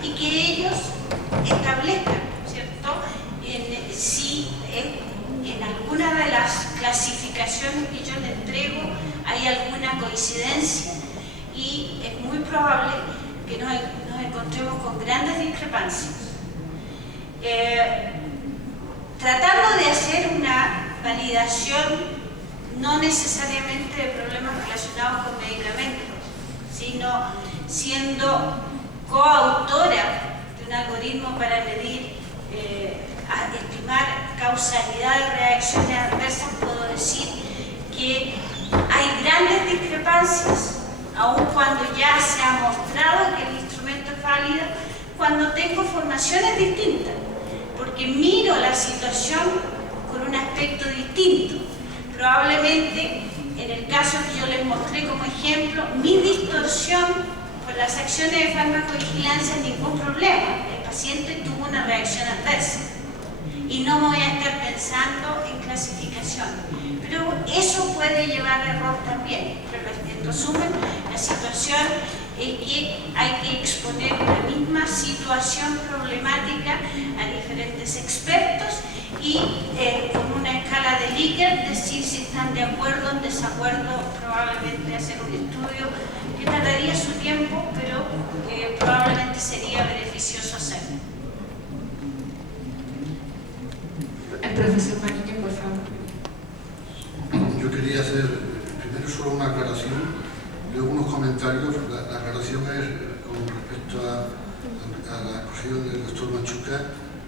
Y que ellos establezcan, ¿cierto?, si en alguna de las clasificaciones que yo le entrego hay alguna coincidencia, y es muy probable que nos encontremos con grandes discrepancias. Tratando de hacer una validación no necesariamente de problemas relacionados con medicamentos, sino siendo coautora de un algoritmo para medir, estimar causalidad de reacciones adversas, puedo decir que hay grandes discrepancias, aun cuando ya se ha mostrado que el instrumento es válido, cuando tengo formaciones distintas, porque miro la situación con un aspecto distinto. Probablemente, en el caso que yo les mostré como ejemplo, mi distorsión por las acciones de farmacovigilancia, ningún problema. El paciente tuvo una reacción adversa y no me voy a estar pensando en clasificación. Pero eso puede llevar a error también. Pero en resumen, la situación es que hay que exponer la misma situación problemática a diferentes expertos y con una escala de Likert, decir si están de acuerdo, en desacuerdo, probablemente hacer un estudio que tardaría su tiempo, pero que probablemente sería beneficioso hacerlo. El profesor Mariño, por favor. Yo quería hacer primero solo una aclaración, luego unos comentarios. La aclaración es con respecto a la exposición del doctor Machuca,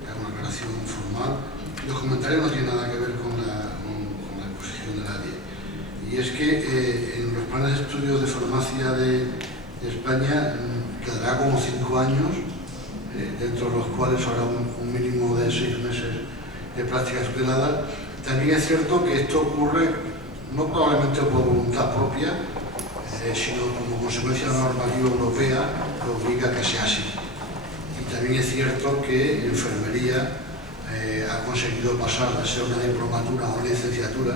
que es una aclaración formal. Los comentarios no tienen nada que ver con la exposición de nadie. Y es que en los planes de estudios de farmacia de España quedará como 5 años, dentro de los cuales habrá un mínimo de 6 meses de práctica tutelada. También es cierto que esto ocurre no probablemente por voluntad propia, sino como consecuencia de la normativa europea que obliga a que sea así. Y también es cierto que enfermería ha conseguido pasar de ser una diplomatura a una licenciatura.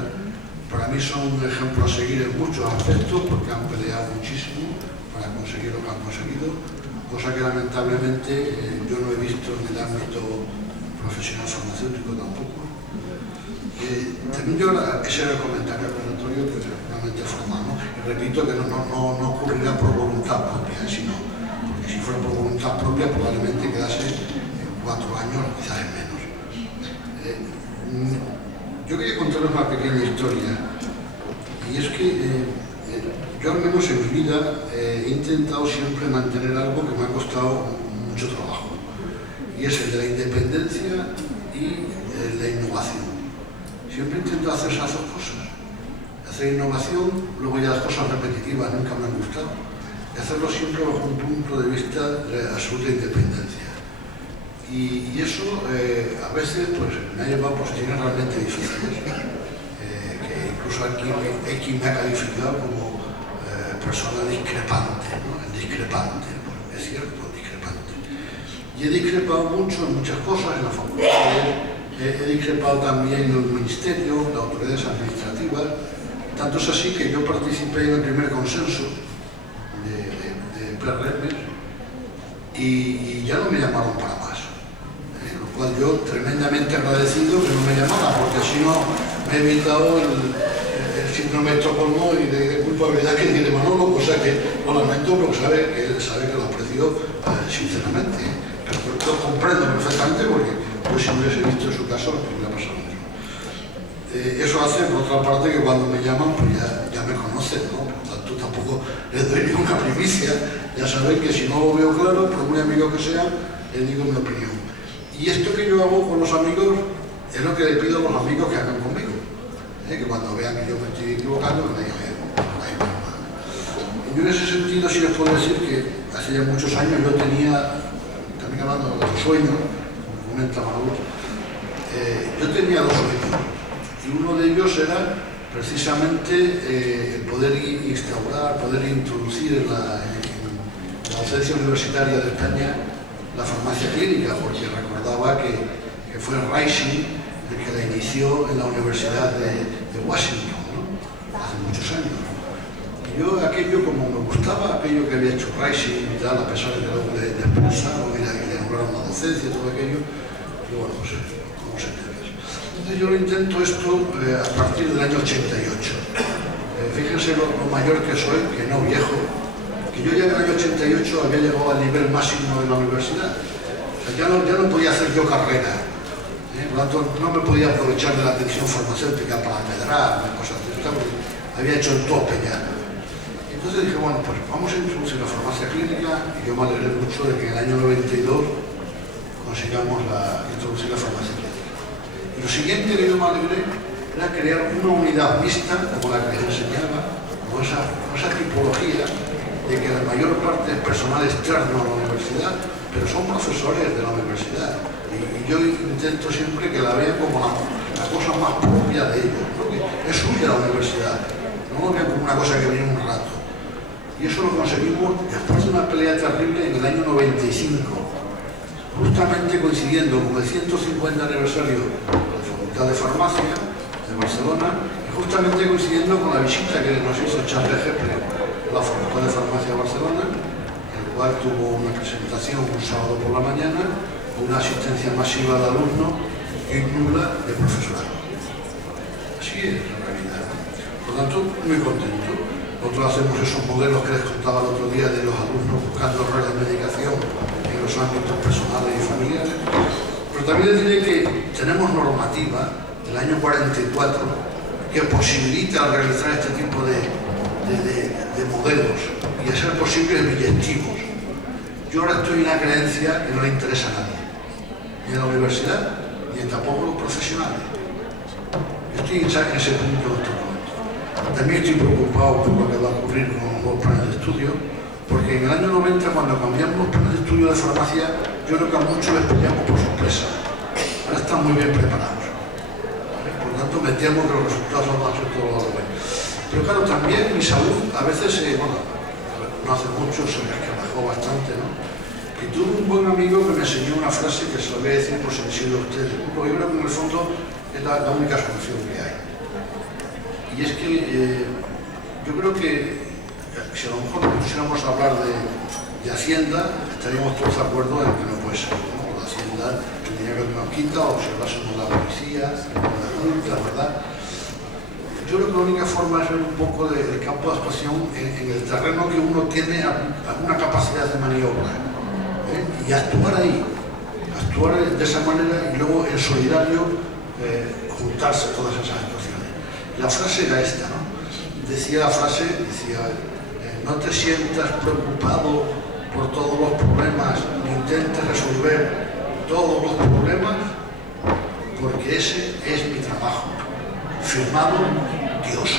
Para mí son un ejemplo a seguir en muchos aspectos, porque han peleado muchísimo para conseguir lo que han conseguido, cosa que lamentablemente yo no he visto en el ámbito profesional farmacéutico tampoco. También yo, ese era el comentario aclaratorio, que es realmente formal, ¿no? Y repito que no ocurrirá por voluntad propia, sino porque si fuera por voluntad propia probablemente quedase en 4 años, quizás en menos. Yo quería contarles una pequeña historia, y es que yo al menos en mi vida he intentado siempre mantener algo que me ha costado mucho trabajo, y es el de la independencia y la innovación. Siempre intento hacer esas dos cosas, hacer innovación, luego ya las cosas repetitivas nunca me han gustado, y hacerlo siempre bajo un punto de vista de absoluta independencia. Y eso a veces pues, me ha llevado a posiciones realmente difíciles, que incluso aquí hay quien me ha calificado como persona discrepante, ¿no? El discrepante, pues, es cierto, discrepante. Y he discrepado mucho en muchas cosas, en la facultad, he discrepado también en el ministerio, en las autoridades administrativas. Tanto es así que yo participé en el primer consenso de PRM y ya no me llamaron para más. Lo cual yo tremendamente agradecido que no me llamaran, porque así no me he evitado el síndrome de Estocolmo y de culpabilidad que tiene Manolo, cosa que lo lamento porque sabe que lo aprecio sinceramente. Pero lo comprendo perfectamente porque yo si no hubiese visto en su caso lo que hubiera pasado. Eso hace, por otra parte, que cuando me llaman, pues ya me conocen, ¿no? Por tanto, tampoco les doy ninguna primicia. Ya saben que si no lo veo claro, por muy amigo que sea, les digo mi opinión. Y esto que yo hago con los amigos es lo que le pido a los amigos que hagan conmigo. Que cuando vean que yo me estoy equivocando, me digan, yo en ese sentido sí les puedo decir que hace ya muchos años yo tenía, también hablando de los sueños, como comenta Manolo, yo tenía 2 sueños. Y uno de ellos era precisamente el poder instaurar, poder introducir en la docencia universitaria de España la farmacia clínica, porque recordaba que fue Rising el que la inició en la Universidad de Washington, ¿no? Hace muchos años. Y yo aquello, como me gustaba aquello que había hecho Rising y tal, a pesar de que luego le expulsaron y le nombraron la docencia y todo aquello, yo, bueno, pues, ¿cómo se entiende? Entonces yo lo intento esto a partir del año 88. Fíjense lo mayor que soy, que no viejo, que yo ya en el año 88 había llegado al nivel máximo de la universidad. O sea, ya no podía hacer yo carrera. Por lo tanto, no me podía aprovechar de la atención farmacéutica para medrar, cosas de esto, porque había hecho el tope ya. Entonces dije, bueno, pues vamos a introducir la farmacia clínica, y yo me alegré mucho de que en el año 92 consigamos introducir la farmacia clínica. Y lo siguiente que yo me alegré era crear una unidad mixta, como la que les enseñaba, con esa tipología de que la mayor parte es personal externo a la universidad, pero son profesores de la universidad. Y yo intento siempre que la vean como la cosa más propia de ellos, ¿no? Que es suya la universidad, no lo vean como una cosa que viene un rato. Y eso lo conseguimos después de una pelea terrible en el año 95, justamente coincidiendo con el 150 aniversario de la Facultad de Farmacia de Barcelona, y justamente coincidiendo con la visita que nos hizo Charles Hepler a la Facultad de Farmacia de Barcelona, el cual tuvo una presentación un sábado por la mañana, una asistencia masiva de alumnos, y y nula de profesorado. Así es la realidad. Por lo tanto, muy contento. Nosotros hacemos esos modelos que les contaba el otro día de los alumnos buscando errores de medicación en los ámbitos personales y familiares. Pero también les diré que tenemos normativa del año 44 que posibilita realizar este tipo de modelos y a ser posible billectivos. Yo ahora estoy en una creencia que no le interesa a nadie, ni a la universidad, ni tampoco a los profesionales. Yo estoy en ese punto en estos momentos. También estoy preocupado por lo que va a ocurrir con los nuevos planes de estudio, porque en el año 90, cuando cambiamos los planes de estudio de farmacia, yo creo que a muchos les pillamos por sorpresa. Ahora están muy bien preparados. Por lo tanto, me temo que los resultados van a ser todo lo bueno. Pero claro, también mi salud, a veces, bueno, no hace mucho, se me escabajó bastante, ¿no? Y tuve un buen amigo que me enseñó una frase que se lo voy a decir por si me sirve a ustedes. Porque yo creo que en el fondo es la única solución que hay. Y es que yo creo que si a lo mejor nos pusiéramos a hablar de Hacienda, estaríamos todos de acuerdo en que no puede ser, ¿no? La Hacienda tendría que nos quita, o si hablásemos de la policía, de la Junta, ¿verdad? Yo creo que la única forma es ver un poco del campo de actuación en el terreno que uno tiene alguna capacidad de maniobra, y actuar ahí, actuar de esa manera y luego en solidario juntarse todas esas actuaciones. La frase era esta, ¿no? Decía la frase, no te sientas preocupado por todos los problemas, ni intentes resolver todos los problemas, porque ese es mi trabajo. Firmado Dios.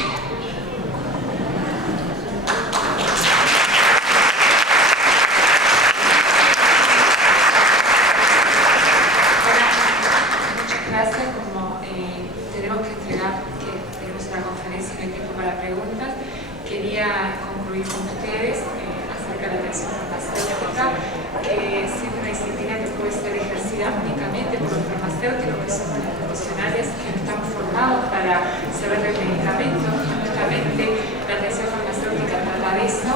Muchas gracias. Como tenemos que entregar, que tenemos una conferencia y no hay tiempo para preguntas, quería concluir con ustedes acerca de la atención farmacéutica, que es una disciplina que puede ser ejercida únicamente por los farmacéuticos, que somos los profesionales que no estamos formados para saber del medicamento. Justamente la atención farmacéutica trata de eso,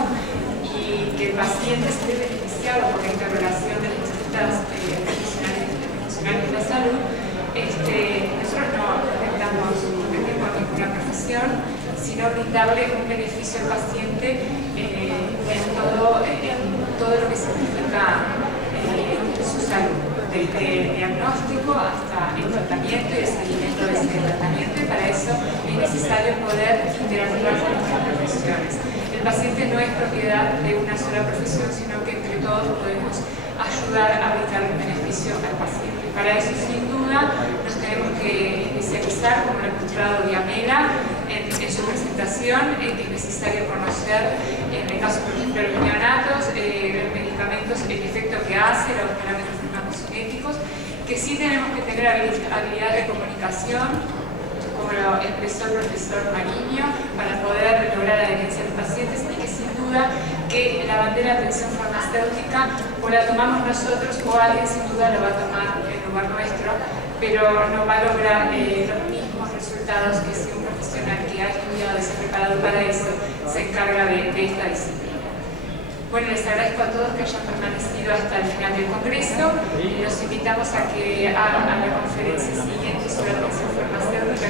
y que el paciente esté beneficiado por la interrelación de las distintas profesionales de la salud. Nosotros no intentamos competir con ninguna profesión, sino brindarle un beneficio al paciente en todo lo que significa su salud, desde el diagnóstico hasta el tratamiento y el seguimiento de ese tratamiento, y para eso es necesario poder interactuar con otras profesiones. El paciente no es propiedad de una sola profesión, sino que entre todos podemos ayudar a brindar un beneficio al paciente. Para eso, sin duda, nos tenemos que especializar, como lo ha mostrado Diamela en su presentación, que es necesario conocer, en el caso, por ejemplo, de los neonatos, los medicamentos, el efecto que hace, los parámetros farmacocinéticos, que sí tenemos que tener habilidad de comunicación, como lo expresó el profesor Mariño, para poder lograr la adherencia de los pacientes, y que sin duda que la bandera de atención farmacéutica o la tomamos nosotros o alguien sin duda lo va a tomar en lugar nuestro, pero no va a lograr los mismos resultados que si un profesional que ha estudiado y se ha preparado para eso se encarga de esta disciplina. Bueno, les agradezco a todos que hayan permanecido hasta el final del congreso y los invitamos a que hagan la conferencia siguiente sobre la atención farmacéutica.